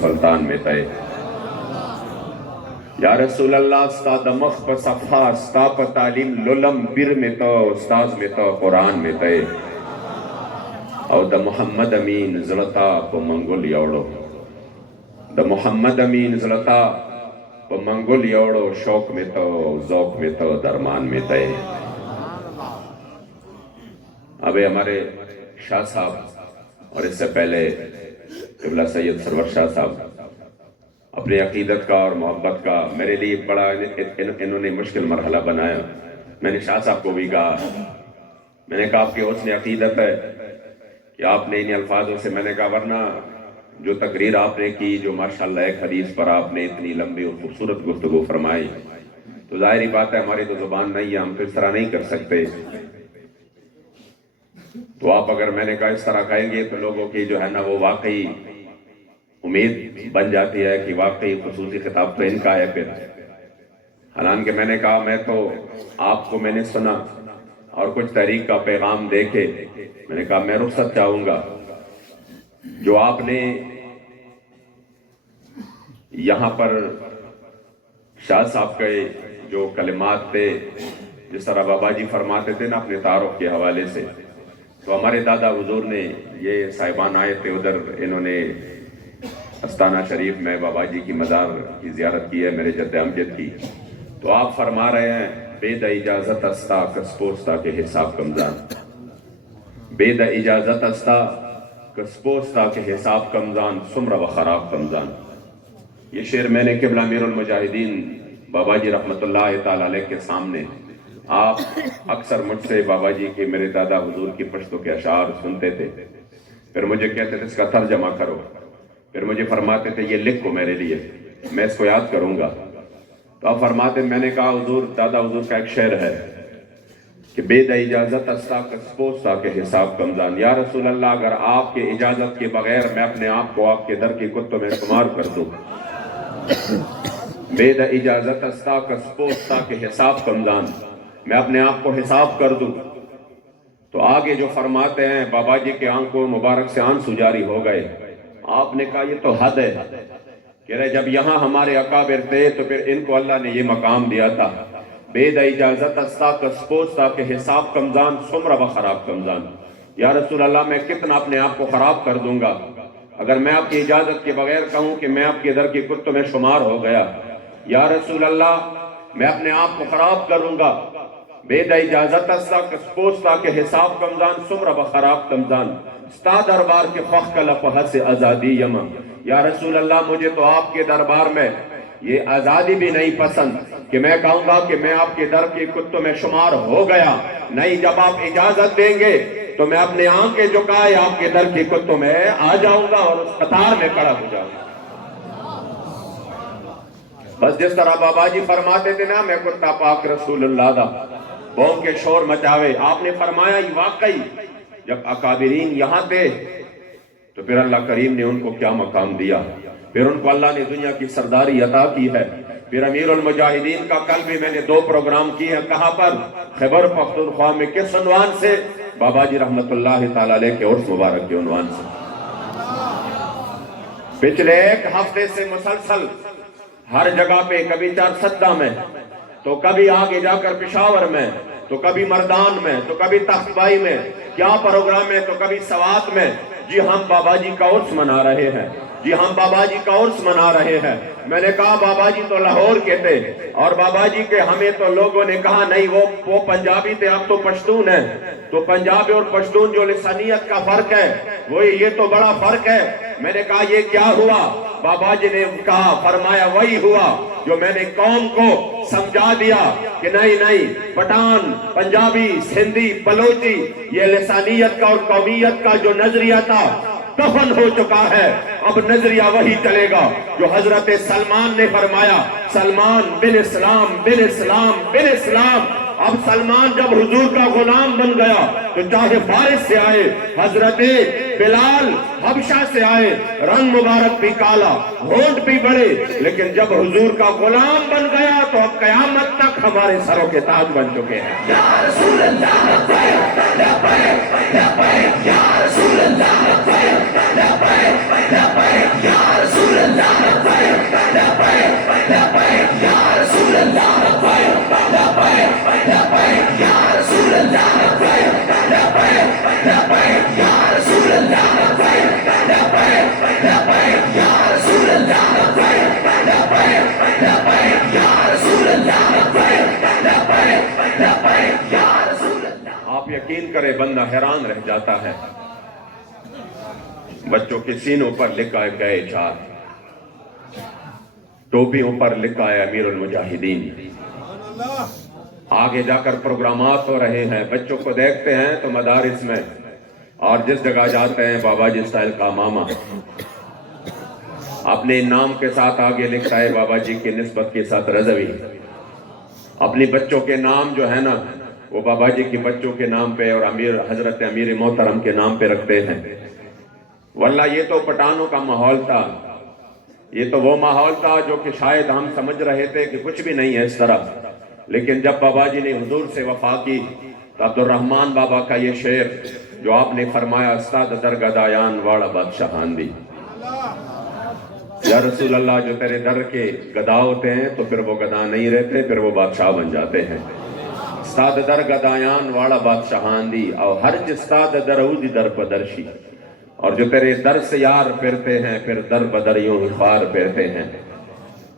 سلطان میں تے یا رسول اللہ ستا دمخ پا صفحہ ستا پا تعلیم للم بر میں تو استاز میں تو قرآن میں تے او دا محمد امین زلطا پا منگل یوڑو دا محمد امین زلطا پا منگل یوڑو شوق میں تو ذوق میں تو درمان میں تے ابھی ہمارے شاہ صاحب اور اس سے پہلے قبلہ سید سرور شاہ صاحب اپنی عقیدت کا اور محبت کا میرے لیے بڑا انہوں نے مشکل مرحلہ بنایا. میں نے شاہ صاحب کو بھی کہا, میں نے کہا آپ کی حسن عقیدت ہے کہ آپ نے ان الفاظوں سے, میں نے کہا ورنہ جو تقریر آپ نے کی, جو ماشاءاللہ ایک حدیث پر آپ نے اتنی لمبی اور خوبصورت گفتگو فرمائی, تو ظاہری بات ہے ہماری تو زبان نہیں ہے, ہم تو اس طرح نہیں کر سکتے. تو آپ اگر میں نے کہا اس طرح کہیں گے تو لوگوں کی جو ہے نا وہ واقعی امید بن جاتی ہے کہ واقعی خصوصی خطاب تو ان کا ہے. پھر حالانکہ میں نے کہا میں تو آپ کو میں نے سنا اور کچھ تحریک کا پیغام دے کے میں نے کہا میں رخصت چاہوں گا. جو آپ نے یہاں پر شاہ صاحب کے جو کلمات تھے, جس طرح بابا جی فرماتے تھے نا اپنے تعارف کے حوالے سے, تو ہمارے دادا حضور نے یہ صاحبان آئے تھے ادھر, انہوں نے استانہ شریف میں بابا جی کی مزار کی زیارت کی ہے, میرے جد امجد کی. تو آپ فرما رہے ہیں بے دا اجازت استا کسپوستا کے حساب کمزان, بے دا اجازت استا کسپوستا کے حساب کمزان سمر و خراب کمزان. یہ شعر میں نے قبلہ امیر المجاہدین بابا جی رحمت اللہ تعالی علیہ کے سامنے, آپ اکثر مجھ سے بابا جی کے میرے دادا حضور کی پشتوں کے اشعار سنتے تھے, پھر مجھے کہتے تھے اس کا ترجمہ کرو, پھر مجھے فرماتے تھے یہ لکھ کو میرے لیے, میں اس کو یاد کروں گا. تو آپ فرماتے, میں نے کہا حضور دادا حضور کا ایک شعر ہے کہ بے دا اجازت استا کسپوستا کے حساب کمزان. یا رسول اللہ اگر آپ کے اجازت کے بغیر میں اپنے آپ کو آپ کے در کی کتوں میں شمار کر دوں, بے دا اجازت استا کسپوستا کے حساب کمزان, میں اپنے آپ کو حساب کر دوں. تو آگے جو فرماتے ہیں بابا جی کے آنکھوں مبارک سے آنسو جاری ہو گئے. آپ نے کہا یہ تو حد ہے, کہہ رہے جب یہاں ہمارے اکابر تھے تو پھر ان کو اللہ نے یہ مقام دیا تھا, بے دا اجازت استا کسپوستا کے حساب کمزان سمر و خراب کمزان. یا رسول اللہ میں کتنا اپنے آپ کو خراب کر دوں گا اگر میں آپ کی اجازت کے بغیر کہوں کہ میں آپ کے در کی کتوں میں شمار ہو گیا. یا رسول اللہ میں اپنے آپ کو خراب کروں گا, بے دا اجازت استا کسپوستا کے حساب کمزان سمر و خراب کمزان. ستا دربار کے فخ کلپ حس ازادی یما. یا رسول اللہ مجھے تو آپ کے دربار میں یہ آزادی بھی نہیں پسند کہ میں کہوں گا کہ میں آپ کے در کی کتوں میں شمار ہو گیا. نہیں, جب آپ اجازت دیں گے تو میں اپنے آنکھیں جھکائے آپ کے در کی کتوں میں آ جاؤں گا اور اس قطار میں کھڑا ہو جاؤں گا. بس جس طرح بابا جی فرماتے تھے نا میں کتا پاک رسول اللہ دا بون کے شور مچاوے, آپ نے فرمایا یہ واقعی جب اکابرین یہاں تھے تو پھر اللہ کریم نے ان کو کیا مقام دیا, پھر ان کو اللہ نے دنیا کی سرداری عطا کی ہے. پھر امیر المجاہدین کا کل بھی میں نے 2 پروگرام کیے ہیں, کہاں پر, خیبر پختونخوا میں, کس عنوان سے, بابا جی رحمت اللہ تعالی علیہ کے عرس مبارک کے عنوان سے. پچھلے 1 ہفتے سے مسلسل ہر جگہ پہ, کبھی چارسدہ میں, تو کبھی آگے جا کر پشاور میں, تو کبھی مردان میں, تو کبھی تختبائی میں, کیا پروگرام ہے, تو کبھی سوات میں. جی ہم بابا جی کا عرس منا رہے ہیں, جی ہم بابا جی کا عرس منا رہے ہیں. میں نے کہا بابا جی تو لاہور کے تھے, اور بابا جی کے ہمیں تو لوگوں نے کہا نہیں وہ پنجابی تھے, اب تو پشتون ہیں. تو پنجابی اور پشتون جو لسانیت کا فرق ہے وہ یہ تو بڑا فرق ہے. میں نے کہا یہ کیا ہوا, بابا جی نے کہا فرمایا وہی ہوا جو میں نے قوم کو سمجھا دیا کہ نہیں پٹھان, پنجابی, سندھی, بلوچی, یہ لسانیت کا اور قومیت کا جو نظریہ تھا دفن ہو چکا ہے. اب نظریہ وہی چلے گا جو حضرت سلمان نے فرمایا, سلمان بن اسلام بن اسلام بن اسلام. اب سلمان جب حضور کا غلام بن گیا تو چاہے فارس سے آئے, حضرت بلال حبشہ سے آئے, رنگ مبارک بھی کالا, ہونٹ بھی بڑے, لیکن جب حضور کا غلام بن گیا تو اب قیامت تک ہمارے سروں کے تاج بن چکے ہیں. یا رسول اللہ لبیک لبیک لبیک, یا رسول اللہ لبیک لبیک لبیک, یا رسول اللہ آپ یقین کریں بندہ حیران رہ جاتا ہے. بچوں کے سینوں پر لکھا ہے گئے چار، ٹوپیوں پر لکھا ہے امیر المجاہدین. آگے جا کر پروگرامات ہو رہے ہیں، بچوں کو دیکھتے ہیں تو مدارس میں اور جس جگہ جاتے ہیں بابا جی اسٹائل کا ماما. اپنے نام کے ساتھ آگے لکھتا ہے بابا جی کی نسبت کے ساتھ رضوی. اپنی بچوں کے نام جو ہے نا وہ بابا جی کے بچوں کے نام پہ اور حضرت امیر محترم کے نام پہ رکھتے ہیں. واللہ یہ تو پٹھانوں کا ماحول تھا، یہ تو وہ ماحول تھا جو کہ شاید ہم سمجھ رہے تھے کہ کچھ بھی نہیں ہے اس طرح. لیکن جب بابا جی نے حضور سے وفا کی تو عبد الرحمن بابا کا یہ شعر جو آپ نے فرمایا استاد در گدایان واڑا بادشاہان دی. یا رسول اللہ جو تیرے در کے گدا ہوتے ہیں تو پھر وہ گدا نہیں رہتے، پھر وہ بادشاہ بن جاتے ہیں. استاد در گدایان واڑا بادشاہان دی اور ہر جستاد درودی در پدرشی. اور جو تیرے در سے یار پھرتے ہیں پھر در بدر یوں خار پھرتے ہیں.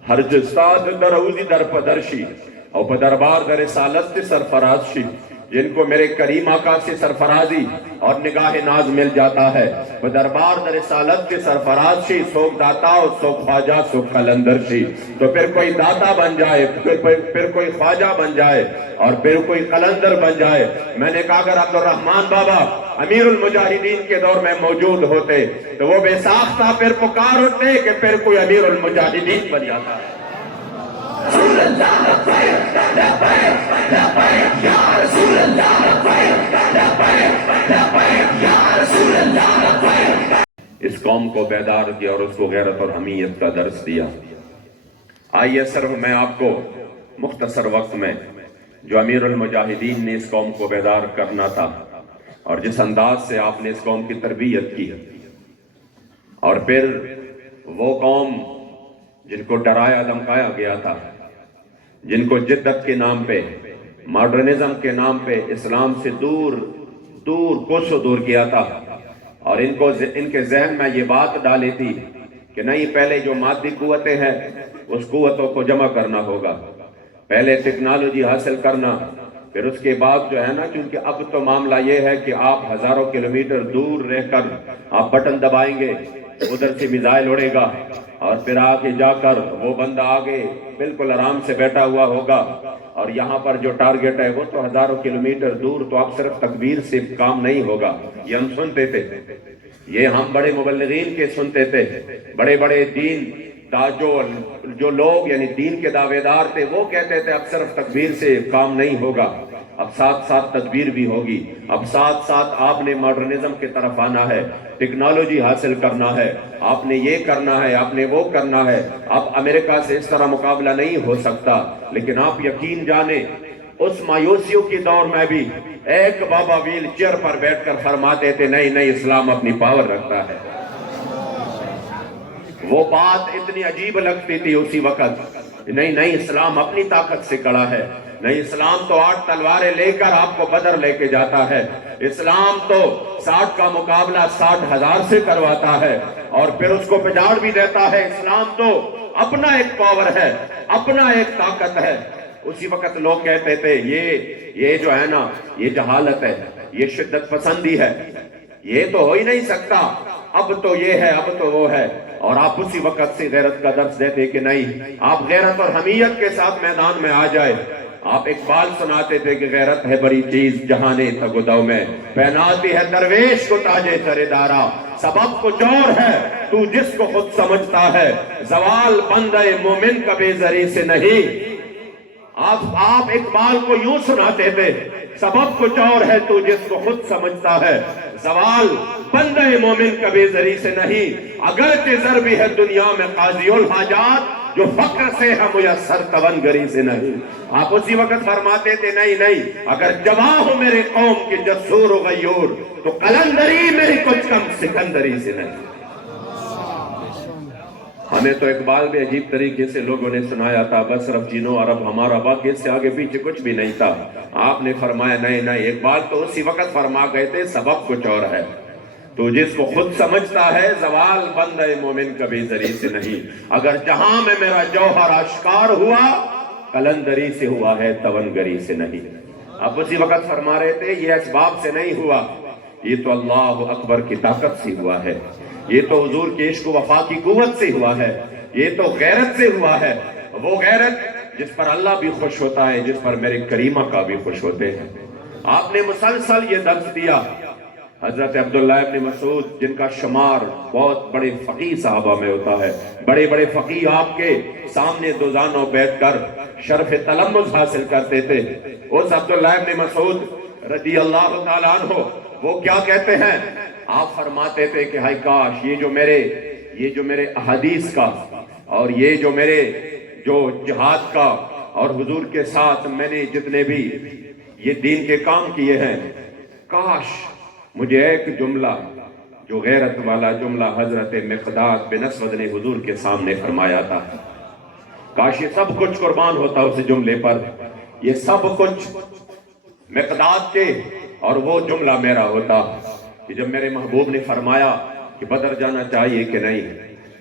ہر جستاد درودی در پدرشی اور پدربار در رسالت سے سرفراز شی. جن کو میرے کریم آقا سے سرفرازی اور نگاہ ناز مل جاتا ہے، دربار در رسالت کے سرفراز شی، سوک داتا اور سوک خواجہ سوک قلندر شی. تو پھر کوئی داتا بن جائے، پھر کوئی خواجہ بن جائے اور پھر کوئی قلندر بن جائے. میں نے کہا اگر عبد الرحمن بابا امیر المجاہدین کے دور میں موجود ہوتے تو وہ بے ساختہ پھر پکار اٹھتے کہ پھر کوئی امیر المجاہدین بن جاتا ہے. اس قوم کو بیدار کیا اور اس کو غیرت اور حمیت کا درس دیا. آئیے صرف میں آپ کو مختصر وقت میں جو امیر المجاہدین نے اس قوم کو بیدار کرنا تھا اور جس انداز سے آپ نے اس قوم کی تربیت کی، اور پھر وہ قوم جن کو ڈرایا دھمکایا گیا تھا، جن کو جدت کے نام پہ، ماڈرنزم کے نام پہ اسلام سے دور کوسوں دور کیا تھا، اور ان کے ذہن میں یہ بات ڈالی تھی کہ نہیں، پہلے جو مادی قوتیں ہیں اس قوتوں کو جمع کرنا ہوگا، پہلے ٹیکنالوجی حاصل کرنا، پھر اس کے بعد جو ہے نا، کیونکہ اب تو معاملہ یہ ہے کہ آپ ہزاروں کلومیٹر دور رہ کر آپ بٹن دبائیں گے، ادھر سے میزائل اڑے گا اور پھر آگے جا کر وہ بندہ آگے بالکل آرام سے بیٹھا ہوا ہوگا، اور یہاں پر جو ٹارگٹ ہے وہ تو ہزاروں کلومیٹر دور. تو آپ صرف تکبیر سے کام نہیں ہوگا. یہ ہم سنتے تھے، یہ ہم بڑے مبلغین کے سنتے تھے، بڑے بڑے دین جو لوگ یعنی دین کے دعوے دار تھے وہ کہتے تھے اب صرف تکبیر سے کام نہیں ہوگا، اب ساتھ ساتھ تدبیر بھی ہوگی، اب ساتھ ساتھ آپ نے ماڈرنزم کی طرف آنا ہے، ٹیکنالوجی حاصل کرنا ہے، آپ نے یہ کرنا ہے، آپ نے وہ کرنا ہے. اب امریکہ سے اس طرح مقابلہ نہیں ہو سکتا. لیکن آپ یقین جانیں اس مایوسیوں کی دور میں بھی ایک بابا ویل چیئر پر بیٹھ کر فرماتے تھے نہیں نہیں، اسلام اپنی پاور رکھتا ہے. وہ بات اتنی عجیب لگتی تھی اسی وقت، نہیں نہیں، اسلام اپنی طاقت سے کڑا ہے. نہیں، اسلام تو 8 تلواریں لے کر آپ کو بدر لے کے جاتا ہے. اسلام تو 60 کا مقابلہ 60,000 سے کرواتا ہے اور پھر اس کو پجاڑ بھی دیتا ہے. اسلام تو اپنا ایک پاور ہے، اپنا ایک طاقت ہے. اسی وقت لوگ کہتے تھے یہ جو ہے نا، یہ جہالت ہے، یہ شدت پسندی ہے، یہ تو ہو ہی نہیں سکتا، اب تو یہ ہے، اب تو وہ ہے. اور آپ اسی وقت سے غیرت کا درس دیتے کہ نہیں، آپ غیرت اور حمیت کے ساتھ میدان میں آ جائے. آپ اقبال سناتے تھے کہ غیرت ہے بڑی چیز جہانے تگدو میں، پہناتی ہے درویش کو تاجے سر دارا. سبب کو چور ہے تو جس کو خود سمجھتا ہے، زوال بندہ مومن کبھی زری سے نہیں. آپ اقبال کو یوں سناتے تھے، سبب کو چور ہے تو جس کو خود سمجھتا ہے، زوال بندہ مومن کبھی زری سے نہیں. اگرچہ زر بھی ہے دنیا میں قاضی الحاجات، جو فقر سے ہے میسر توانگری سے نہیں. آپ اسی وقت فرماتے تھے نہیں نہیں، اگر جواں ہو میرے قوم کے جسور و غیور، تو قلندری میری کچھ کم سکندری سے نہیں. ہمیں تو اقبال بھی عجیب طریقے سے لوگوں نے سنایا تھا، بس رب جینو عرب ہمارا، باقی اس سے آگے پیچھے کچھ بھی نہیں تھا۔ آپ نے فرمایا نہیں نہیں، اقبال تو اسی وقت فرما گئے تھے، سبب کچھ اور ہے۔ تو جس کو خود سمجھتا ہے زوال بندہ مومن کبھی ذری سے نہیں، اگر جہاں میں میرا جوہر آشکار ہوا، قلندری سے ہوا ہے تونگری سے نہیں۔ اب اسی وقت فرما رہے تھے یہ اسباب سے نہیں ہوا، یہ تو اللہ اکبر کی طاقت سے ہوا ہے، یہ تو حضور کے عشق و وفا کی قوت سے ہوا ہے، یہ تو غیرت سے ہوا ہے، وہ غیرت جس پر اللہ بھی خوش ہوتا ہے، جس پر میرے کریمہ کا بھی خوش ہوتے ہیں۔ آپ نے مسلسل یہ درس دیا۔ حضرت عبداللہ ابن مسعود جن کا شمار بہت بڑے فقیہ صحابہ میں ہوتا ہے، بڑے بڑے فقیہ آپ کے سامنے دوزانوں بیٹھ کر شرف تلمذ حاصل کرتے تھے، اس عبداللہ ابن مسعود رضی اللہ تعالیٰ عنہ وہ کیا کہتے ہیں؟ آپ فرماتے تھے کہ ہائے کاش یہ جو میرے احادیث کا اور یہ جو میرے جو جہاد کا اور حضور کے ساتھ میں نے جتنے بھی یہ دین کے کام کیے ہیں، کاش مجھے ایک جملہ جو غیرت والا جملہ حضرت مقداد بن اسود نے حضور کے سامنے فرمایا تھا، کاش یہ سب کچھ قربان ہوتا اس جملے پر، یہ سب کچھ مقداد کے اور وہ جملہ میرا ہوتا کہ جب میرے محبوب نے فرمایا کہ بدر جانا چاہیے کہ نہیں،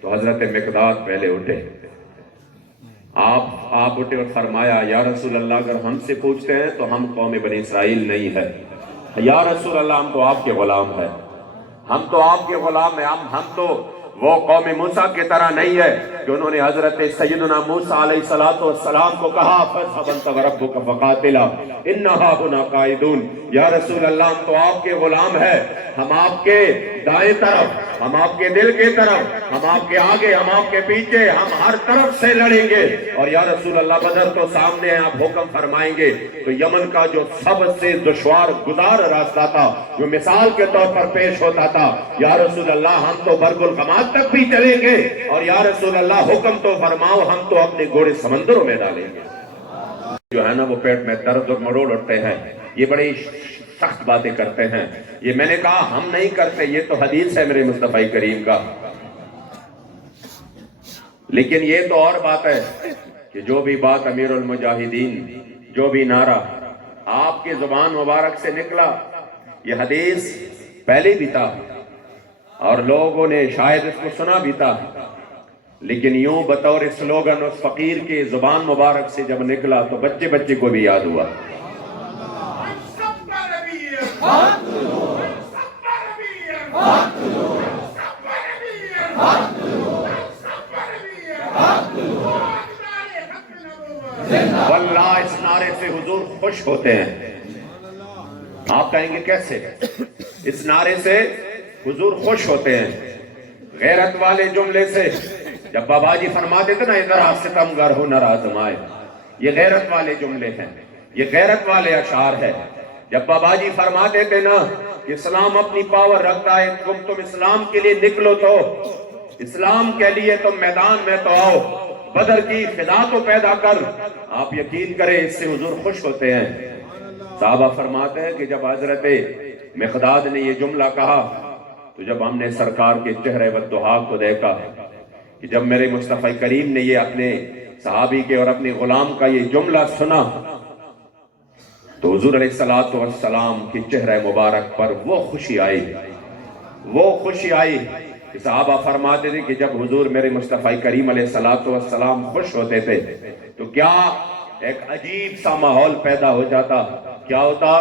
تو حضرت مقداد پہلے اٹھے، آپ اٹھے اور فرمایا یا رسول اللہ اگر ہم سے پوچھتے ہیں تو ہم قوم بنی اسرائیل نہیں ہے، یا رسول اللہ ہم تو آپ کے غلام ہیں، ہم تو آپ کے غلام ہیں، ہم تو وہ قوم موسیٰ کی طرح نہیں ہے کہ انہوں نے حضرت سیدنا موسیٰ علیہ السلام کو کہا فَاذْهَبْ أَنْتَ وَرَبُّكَ فَقَاتِلَا إِنَّا هُنَا قَاعِدُونَ، یا رسول اللہ ہم تو آپ کے غلام ہیں، ہم آپ کے دائیں طرف، ہم آپ کے دل کی طرف، ہم آپ کے آگے، ہم آپ کے پیچھے، ہم ہر طرف سے لڑیں گے، اور یا رسول اللہ بدر تو سامنے ہیں، آپ حکم فرمائیں گے۔ تو یمن کا جو سب سے دشوار گزار راستہ تھا جو مثال کے طور پر پیش ہوتا تھا، یا رسول اللہ ہم تو برگ الغماد تک بھی چلیں گے، اور یا رسول اللہ حکم تو فرماؤ ہم تو اپنے گھوڑے سمندروں میں ڈالیں گے۔ جو ہے نا وہ پیٹ میں درد اور مروڑ اٹھتے ہیں، یہ بڑی سخت باتیں کرتے ہیں، یہ میں نے کہا ہم نہیں کرتے، یہ تو حدیث ہے میرے مصطفیٰ کریم کا، لیکن یہ تو اور بات ہے کہ جو بھی بات امیر المجاہدین، جو بھی نعرہ آپ کی زبان مبارک سے نکلا، یہ حدیث پہلے بھی تھا اور لوگوں نے شاید اس کو سنا بھی تھا، لیکن یوں بطور سلوگن اس فقیر کے زبان مبارک سے جب نکلا تو بچے بچے کو بھی یاد ہوا۔ واللہ اس نعرے سے حضور خوش ہوتے ہیں۔ آپ کہیں گے کیسے؟ اس نعرے سے حضور خوش ہوتے ہیں، غیرت والے جملے سے۔ جب بابا جی فرماتے تھے نا ادھر ستمگر ہو نہ آزمائے، یہ غیرت والے جملے ہیں، یہ غیرت والے اشعار ہیں۔ جب بابا جی فرماتے تھے نا کہ اسلام اپنی پاور رکھتا ہے، تم اسلام کے لیے نکلو، تو اسلام کے لیے تم میدان میں تو آؤ، بدر کی فضا تو پیدا کر، آپ یقین کریں اس سے حضور خوش ہوتے ہیں۔ صحابہ فرماتے ہیں کہ جب حضرت مقداد نے یہ جملہ کہا تو جب ہم نے سرکار کے چہرے والضحا کو دیکھا کہ جب میرے مصطفیٰ کریم نے یہ اپنے صحابی کے اور اپنے غلام کا یہ جملہ سنا تو حضور علیہ السلام کے چہرے مبارک پر وہ خوشی آئی کہ صحابہ فرماتے تھے کہ جب حضور میرے مصطفیٰ کریم علیہ السلام خوش ہوتے تھے تو کیا ایک عجیب سا ماحول پیدا ہو جاتا، کیا ہوتا؟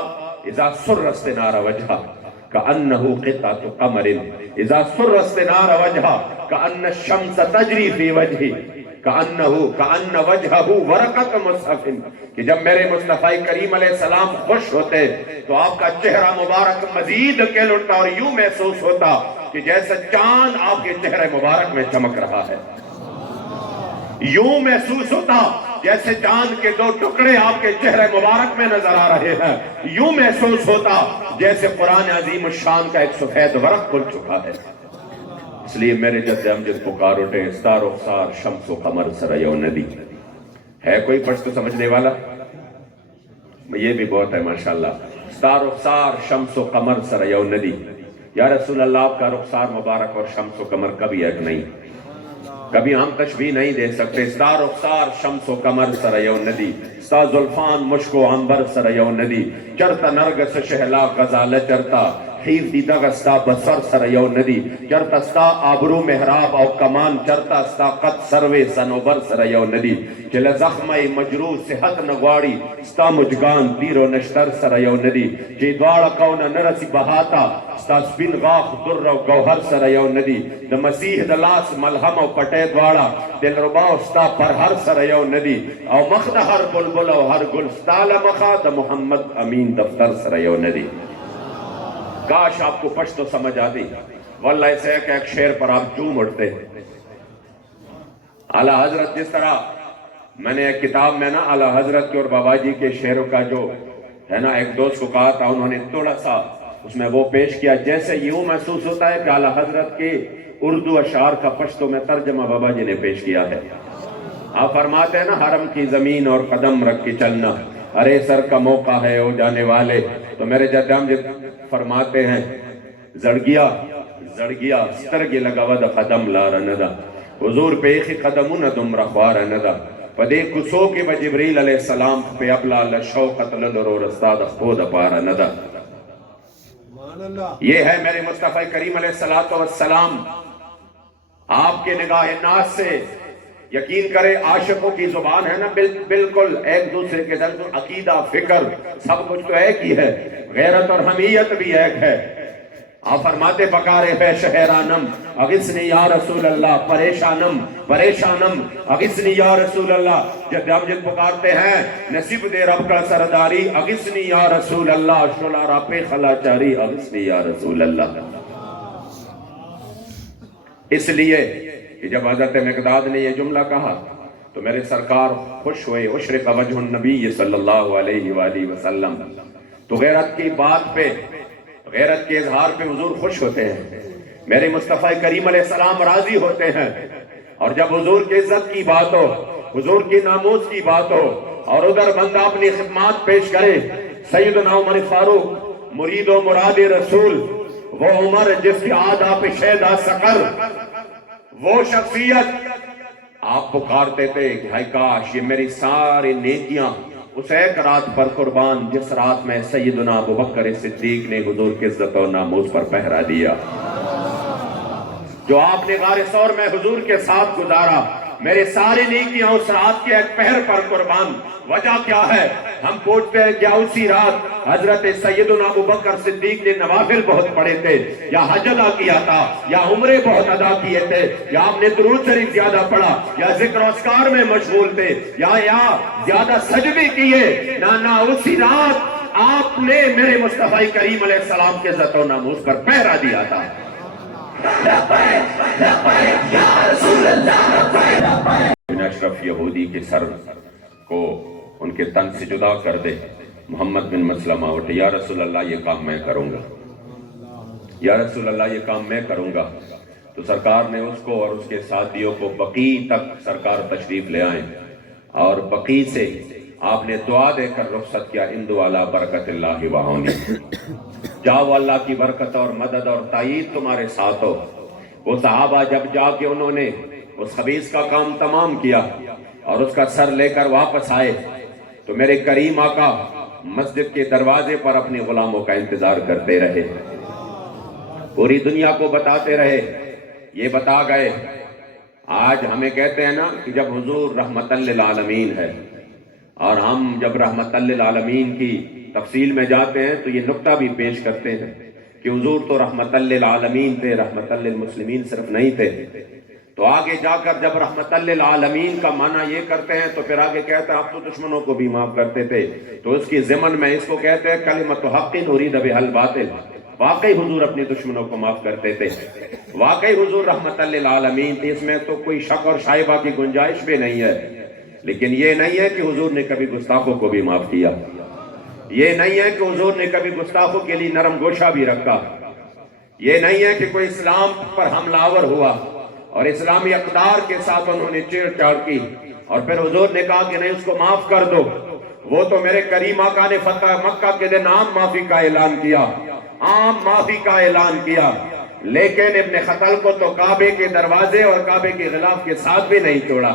اذا سر استنار وجہ کأنہ قطعۃ قمر، اذا سر استنار وجہ کأن الشمس تجری فی وجہی کأن وجہہ ورقۃ مصحف، کہ جب میرے مصطفیٰ کریم علیہ السلام خوش ہوتے تو آپ کا چہرہ مبارک مزید کھل اٹھتا اور یوں محسوس ہوتا کہ جیسے چاند آپ کے چہرے مبارک میں چمک رہا ہے، یوں محسوس ہوتا جیسے چاند کے دو ٹکڑے آپ کے چہرے مبارک میں نظر آ رہے ہیں، یوں محسوس ہوتا جیسے قرآن عظیم الشان کا ایک سفید ورق کھل چکا ہے۔ اس لیے میرے جد امجد پکار اٹھے ستار و خسار شمس و قمر سریو ندی۔ ہے کوئی پشت سمجھنے والا؟ یہ بھی بہت ہے ماشاءاللہ۔ ستار و خسار شمس و قمر سریو ندی، یا رسول اللہ آپ کا رخسار مبارک اور شمس و قمر کبھی ایک نہیں، کبھی ہم تشبیہ نہیں دے سکتے. ستا رخسار شمس و قمر سر یو ندی، ستا زلفان مشک و عنبر سر یو ندی، چرتا نرگس شہلا غزالہ چرتا، خیف دی دغ ستا بسر سر یو ندی، چرتا ستا آبرو محراب او کمان، چرتا ستا قد سروے سنوبر سر یو ندی، چل زخم مجروح صحت نگواڑی، ستا مجگان تیر و نشتر سر یو ندی، چی دوار کون نرسی بہاتا، ستا سپین غاخ در و گوہر سر یو ندی، دا مسیح دلاس ملہم و پٹے دوارا، دل رباو ستا پر ہر سر یو ندی، او مخد ہر بلبل و ہر گل ستا لمخا، دا محمد امین دفتر سر یو ندی. کاش آپ کو پشتو سمجھ آتی، واللہ اسے ایک شعر پر آپ جھوم اٹھتے. اعلیٰ حضرت جس طرح میں نے ایک کتاب میں نا اعلیٰ حضرت کے اور بابا جی کے شعروں کا جو ہے نا ایک دوست کو کہا تھا، انہوں نے تھوڑا سا اس میں وہ پیش کیا، جیسے یوں محسوس ہوتا ہے کہ اعلیٰ حضرت کے اردو اشعار کا پشتو میں ترجمہ بابا جی نے پیش کیا ہے. آپ فرماتے ہیں نا حرم کی زمین اور قدم رکھ کے چلنا، ارے سر کا موقع ہے او جانے والے. تو میرے جد فرماتے ہیں زڑگیا سترگی لگا قدم لارا ندا، حضور پہ ایک قدمون دم رخوارا ندا، پدے کسو کے بجبریل علیہ السلام پہ ابلا لشوقت للرو رستاد خود پارا ندا. یہ ہے میرے مصطفیٰ کریم علیہ السلام. آپ کے نگاہ ناز سے یقین کرے عاشقوں کی زبان ہے نا بالکل ایک دوسرے کے دل عقیدہ فکر سب کچھ تو ایک ہی ہے، غیرت اور حمیت بھی ایک ہے. آپ فرماتے پکارے بے شہرانم اغثنی یا رسول اللہ، پریشانم اغثنی یا رسول اللہ. جب ہم جب پکارتے ہیں نصیب دے رب کا سرداری، اغثنی یا رسول اللہ، شلارا پہ خلا چاری، اغثنی یا رسول اللہ. اس لیے کہ جب حضرت مقداد نے یہ جملہ کہا تو میرے سرکار خوش ہوئے، اشرق وجہ النبی صلی اللہ علیہ وآلہ وسلم. تو غیرت کی بات پہ، غیرت کے اظہار پہ حضور خوش ہوتے ہیں، میرے مصطفیٰ کریم علیہ السلام راضی ہوتے ہیں. اور جب حضور کی عزت کی بات ہو، حضور کی ناموز کی بات ہو، اور ادھر بندہ اپنی خدمات پیش کرے، سیدنا عمر فاروق مرید و مراد رسول، وہ عمر جس کی آدھا پہ شیدہ سقر، وہ شخصیت آپ پکارتے تھے کہ ہائے کاش یہ میری ساری نیکیاں اس ایک رات پر قربان جس رات میں سیدنا ابوبکر صدیق نے حضور کی عزت و ناموز پر پہرا دیا، جو آپ نے غار ثور میں حضور کے ساتھ گزارا. میرے سارے نیکیاں اس رات کے ایک پہر پر قربان. وجہ کیا ہے؟ ہم پوچھتے ہیں کیا اسی رات حضرت سیدنا ابوبکر صدیق نے نوافل بہت پڑھے تھے، یا حج ادا کیا تھا، یا عمرے بہت ادا کیے تھے، یا آپ نے درود شریف زیادہ پڑھا، یا ذکر و اذکار میں مشغول تھے، یا زیادہ سجدے کیے؟ نہ اسی رات آپ نے میرے مصطفیٰ کریم علیہ السلام کے عزت و ناموز پر پہرا دیا تھا. اشرف یہودی کے سر کو ان کے تن سے جدا کر دے. محمد بن مسلمہ اٹھے، یا رسول اللہ یہ کام میں کروں گا، یا رسول اللہ یہ کام میں کروں گا. تو سرکار نے اس کو اور اس کے ساتھیوں کو بقیع تک سرکار تشریف لے آئیں، اور بقیع سے آپ نے دعا دے کر رخصت کیا. اندو علی برکت اللہ وعونی، جاؤ اللہ کی برکت اور مدد اور تائید تمہارے ساتھ ہو. وہ صحابہ جب جا کے انہوں نے اس خبیث کا کام تمام کیا اور اس کا سر لے کر واپس آئے تو میرے کریم آقا مسجد کے دروازے پر اپنے غلاموں کا انتظار کرتے رہے، پوری دنیا کو بتاتے رہے. یہ بتا گئے. آج ہمیں کہتے ہیں نا کہ جب حضور رحمت للعالمین ہے، اور ہم جب رحمت للعالمین کی تفصیل میں جاتے ہیں تو یہ نقطہ بھی پیش کرتے ہیں کہ حضور تو رحمت للعالمین تھے، رحمت للمسلمین صرف نہیں تھے. تو آگے جا کر جب رحمت للعالمین کا معنی یہ کرتے ہیں تو پھر آگے کہتے ہیں آپ تو دشمنوں کو بھی معاف کرتے تھے. تو اس کی ضمن میں اس کو کہتے ہیں کلمۃ حق ارید بہا الباطل. واقعی حضور اپنے دشمنوں کو معاف کرتے تھے، واقعی حضور رحمت للعالمین تھے، اس میں تو کوئی شک اور شائبہ کی گنجائش بھی نہیں ہے. لیکن یہ نہیں ہے کہ حضور نے کبھی گستاخوں کو بھی معاف کیا، یہ نہیں ہے کہ حضور نے کبھی گستاخوں کے لیے نرم گوشہ بھی رکھا، یہ نہیں ہے کہ کوئی اسلام پر حملہ آور ہوا اور اسلامی اقدار کے ساتھ انہوں نے چیڑ چاڑ کی اور پھر حضور نے کہا کہ نہیں اس کو معاف کر دو. وہ تو میرے کریم آقا نے فتح مکہ کے دن عام معافی کا اعلان کیا، عام معافی کا اعلان کیا. لیکن ابن خطل کو تو کعبے کے دروازے اور کعبے کے غلاف کے ساتھ بھی نہیں توڑا۔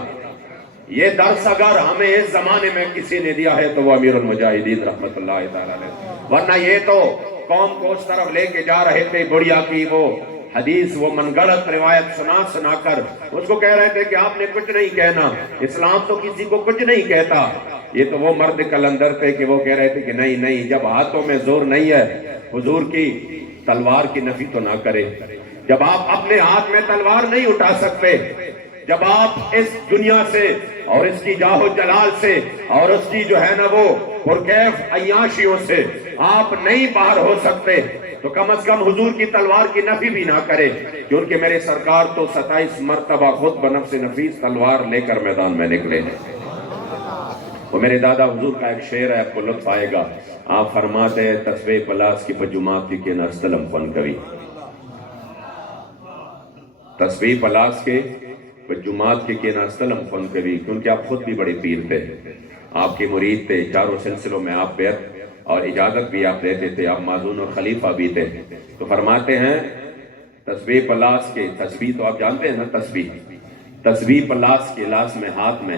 یہ درس اگر ہمیں اس زمانے میں کسی نے دیا ہے تو وہ امیر المجاہدین رحمت اللہ تعالی علیہ، ورنہ یہ تو قوم کو اس طرف لے کے جا رہے تھے، بڑھیا کی وہ حدیث، وہ منگڑت روایت سنا کر اس کو کہہ رہے تھے کہ آپ نے کچھ نہیں کہنا، اسلام تو کسی کو کچھ نہیں کہتا۔ یہ تو وہ مرد کلندر تھے کہ وہ کہہ رہے تھے کہ نہیں، جب ہاتھوں میں زور نہیں ہے حضور کی تلوار کی نفی تو نہ کرے۔ جب آپ اپنے ہاتھ میں تلوار نہیں اٹھا سکتے، جب آپ اس دنیا سے اور اس کی جاہ و جلال سے اور اس کی جو ہے نا وہ پرکیف عیاشیوں سے آپ نہیں باہر ہو سکتے، تو کم از کم حضور کی تلوار کی نفی بھی نہ کرے، کیونکہ میرے سرکار تو 27 مرتبہ خود بنفس نفیس تلوار لے کر میدان میں نکلے ہیں۔ وہ میرے دادا حضور کا ایک شعر ہے، آپ کو لطف آئے گا۔ آپ فرماتے ہیں تصویح پلاس کی پجمات کی نرستلم فن کبھی، تصویح پلاس کے جماعت کے ناستلم فن کبھی، کیونکہ آپ خود بھی بڑے پیر تھے، آپ کے مرید تھے، چاروں سلسلوں میں آپ بیعت اور اجازت بھی آپ دیتے تھے، آپ معزون اور خلیفہ بھی تھے۔ تو فرماتے ہیں تسبیح پلاس کے، تسبیح تو آپ جانتے ہیں نا، تسبیح پلاس کے لاس میں ہاتھ میں،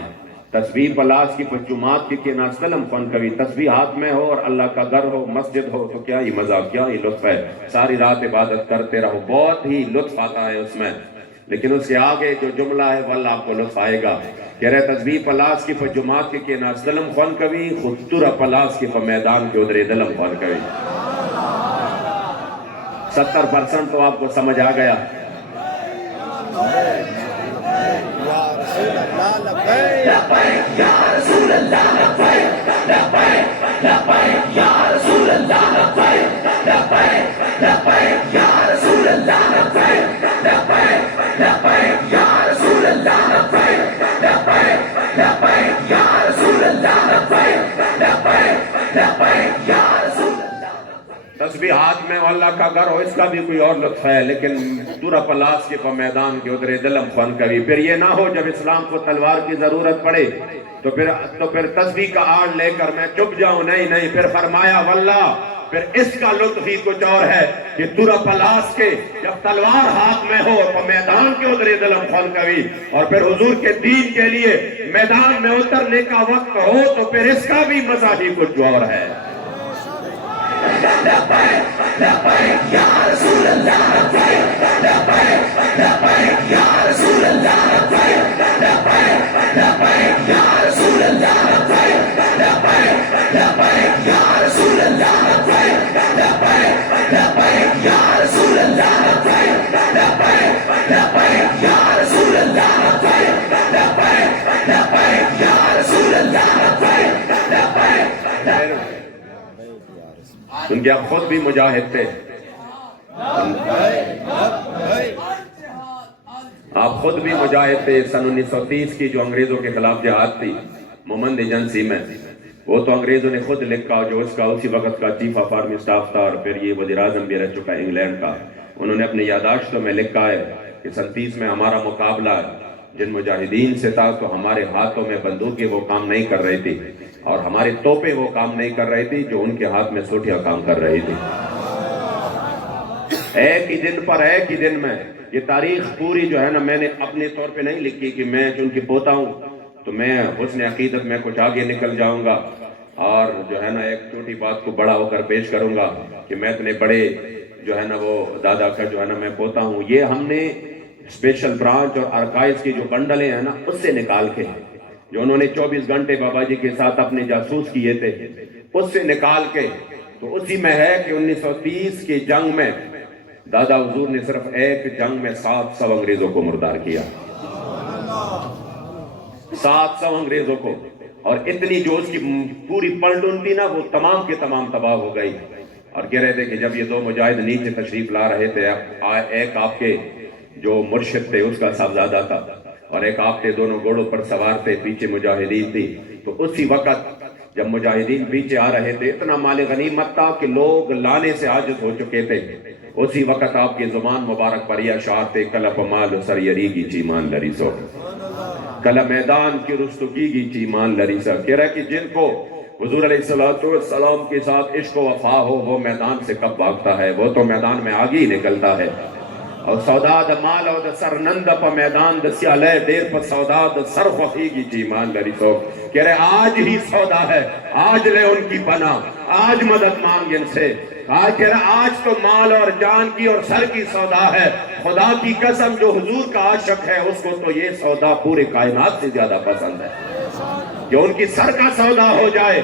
تسبیح پلاس کی جماعت کے ناستلم فن کبھی، تسبیح ہاتھ میں ہو اور اللہ کا گھر ہو، مسجد ہو، تو کیا ہی مزہ، کیا ہی لطف ہے، ساری رات عبادت کرتے رہو، بہت ہی لطف آتا ہے اس میں۔ لیکن اس سے آگے جو جملہ ہے واللہ آپ کو لطف آئے گا، کہہ رہے تسبیح پلاس کی جماعت کے ناستلم فن کبھی، خودتر پلاس کے میدان کے ادھر دلم فن کبھی۔ 70% تو آپ کو سمجھ آ گیا۔ لبیک یا رسول اللہ، لبیک لبیک لبیک یا رسول اللہ، لبیک لبیک لبیک یا رسول اللہ، لبیک لبیک لبیک یا رسول اللہ، لبیک لبیک لبیک یا رسول اللہ، لبیک لبیک لبیک یا رسول اللہ۔ تسبیح ہاتھ میں اللہ کا گھر ہو، اس کا بھی کوئی اور لطف ہے، لیکن دورہ پلاس کے میدان کے ادھر دلم فن کبھی۔ پھر یہ نہ ہو جب اسلام کو تلوار کی ضرورت پڑے تو پھر تسبیح کا آڑ لے کر میں چپ جاؤں، نہیں، پھر فرمایا واللہ پھر اس کا لطف ہی کچھ اور ہے کہ دورہ پلاس کے جب تلوار ہاتھ میں ہو تو میدان کے ادھر دلم فن کبھی، اور پھر حضور کے دین کے لیے میدان میں اترنے کا وقت ہو تو پھر اس کا بھی مزہ ہی کچھ اور ہے۔ لبیک لبیک یا رسول اللہ، لبیک لبیک لبیک یا رسول اللہ، لبیک لبیک لبیک یا رسول اللہ، لبیک لبیک لبیک یا رسول اللہ، لبیک لبیک لبیک یا رسول اللہ، لبیک لبیک لبیک یا رسول اللہ، لبیک لبیک لبیک یا رسول اللہ، لبیک لبیک۔ کیونکہ آپ خود بھی مجاہد تھے، آپ خود بھی مجاہد تھے۔ سن 1930 کی جو انگریزوں کے خلاف جہاد تھی مومند ایجنسی میں، وہ تو انگریزوں نے خود لکھا، جو اس کا اسی وقت کا چیف آف آرمی سٹاف تھا اور پھر یہ وزیر اعظم بھی رہ چکا ہے انگلینڈ کا، انہوں نے اپنی یادداشتوں میں لکھا ہے کہ سن 30 میں ہمارا مقابلہ جن مجاہدین سے تھا تو ہمارے ہاتھوں میں بندوقیں وہ کام نہیں کر رہی تھی اور ہمارے توپیں وہ کام نہیں کر رہی تھی جو ان کے ہاتھ میں سوٹیاں کام کر رہی تھی۔ ایک ہی دن میں یہ تاریخ پوری جو ہے نا، میں نے اپنے طور پہ نہیں لکھی کہ میں جو ان کی پوتا ہوں تو میں حسن عقیدت میں کچھ آگے نکل جاؤں گا اور جو ہے نا ایک چھوٹی بات کو بڑا ہو کر پیش کروں گا کہ میں اتنے بڑے جو ہے نا وہ دادا کا جو ہے نا میں پوتا ہوں۔ یہ ہم نے اسپیشل برانچ اور آرکائیوز کی جو بنڈلیں ہیں نا اس سے نکال کے، جو انہوں نے 24 گھنٹے بابا جی کے ساتھ اپنے جاسوس کیے تھے، اس سے نکال کے تو اسی میں ہے کہ 1930 کی جنگ میں دادا حضور نے صرف ایک جنگ میں 700 انگریزوں کو مردار کیا، 700 انگریزوں کو، اور اتنی جو اس کی پوری پلٹون تھی نا وہ تمام کے تمام تباہ ہو گئی۔ اور کہہ رہے تھے کہ جب یہ دو مجاہد نیچے تشریف لا رہے تھے، ایک آپ کے جو مرشد تھے اس کا صاحبزادہ تھا اور ایک آپ تھے، دونوں گھوڑوں پر سوار تھے، پیچھے مجاہدین تھی، تو اسی وقت جب مجاہدین پیچھے آ رہے تھے اتنا مال غنیمت تھا کہ لوگ لانے سے عاجز ہو چکے تھے، اسی وقت آپ کی زبان مبارک پر یہ اشعار تھے، کل پمال سر یریگی چیمان لریسو، کل میدان کی رستگی گی چیمان لریسا۔ کہہ رہا ہے کہ جن کو حضور علیہ السلام کے ساتھ عشق و وفا ہو وہ میدان سے کب بھاگتا ہے، وہ تو میدان میں آگے ہی نکلتا ہے۔ اور سودا د مال او د سرنند په میدان د سیاله ډیر په سودا د سر خوخیږي چې ایمان لري څوک کہہ رہے آج ہی سودا ہے، آج لے ان کی پناہ، آج مدد مانگ ان سے. آج کہہ رہا آج تو مال اور جان کی اور سر کی سودا ہے. خدا کی قسم جو حضور کا عاشق ہے اس کو تو یہ سودا پورے کائنات سے زیادہ پسند ہے کہ ان کی سر کا سودا ہو جائے.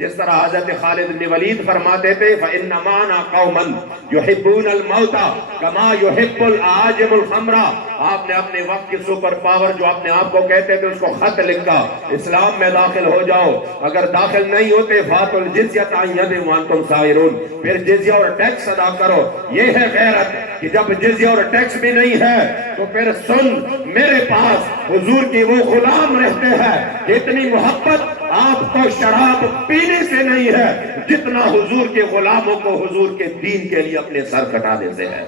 جس طرح حضرت خالد بن ولید فرماتے تھے فَإِنَّ مَعْنَا قَوْمًا يُحِبُّونَ الْمَوْتَ كَمَا يُحِبُّ الْأَعَاجِمُ الْخَمْرَ. آپ نے اپنے وقت کی سپر پاور جو اپنے آپ کو کہتے تھے اس کو خط لکھا، اسلام میں داخل ہو جاؤ. اگر داخل نہیں ہوتے فَاتُوا الْجِزْيَةَ عَنْ يَدٍ وَأَنْتُمْ صَاغِرُونَ، پھر جزیہ اور ٹیکس ادا کرو. یہ ہے غیرت کہ جب جزیہ اور ٹیکس بھی نہیں ہے تو پھر سن میرے پاس حضور کی وہ غلام رہتے ہیں. اتنی محبت آپ کو شراب پینے سے نہیں ہے جتنا حضور کے غلاموں کو حضور کے دین کے لیے اپنے سر کٹانے سے ہے.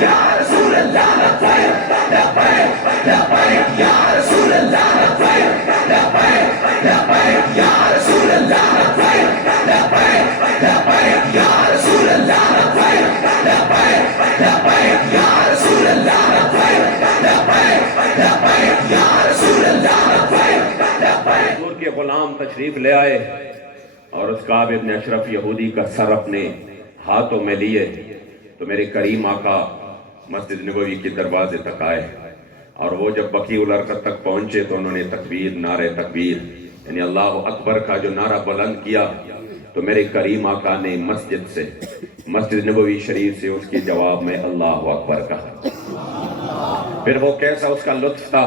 یا رسول اللہ لبیک لبیک لبیک یا رسول اللہ لبیک لبیک لبیک یا رسول اللہ لبیک لبیک لبیک یا رسول اللہ لبیک لبیک لبیک یا رسول اللہ لبیک لبیک لبیک یا رسول اللہ لبیک لبیک. حضور کے غلام تشریف لے آئے اور اس کعب ابن اشرف یہودی کا سر اپنے ہاتھوں میں لیے تو میرے کریم آقا مسجد نبوی کے دروازے تک آئے اور وہ جب بقیع الارقد تک پہنچے تو انہوں نے تکبیر، نعرہ تکبیر یعنی اللہ اکبر کا جو نعرہ بلند کیا تو میرے کریم آقا نے مسجد نبوی شریف سے اس کے جواب میں اللہ اکبر کہا. پھر وہ کیسا اس کا لطف تھا،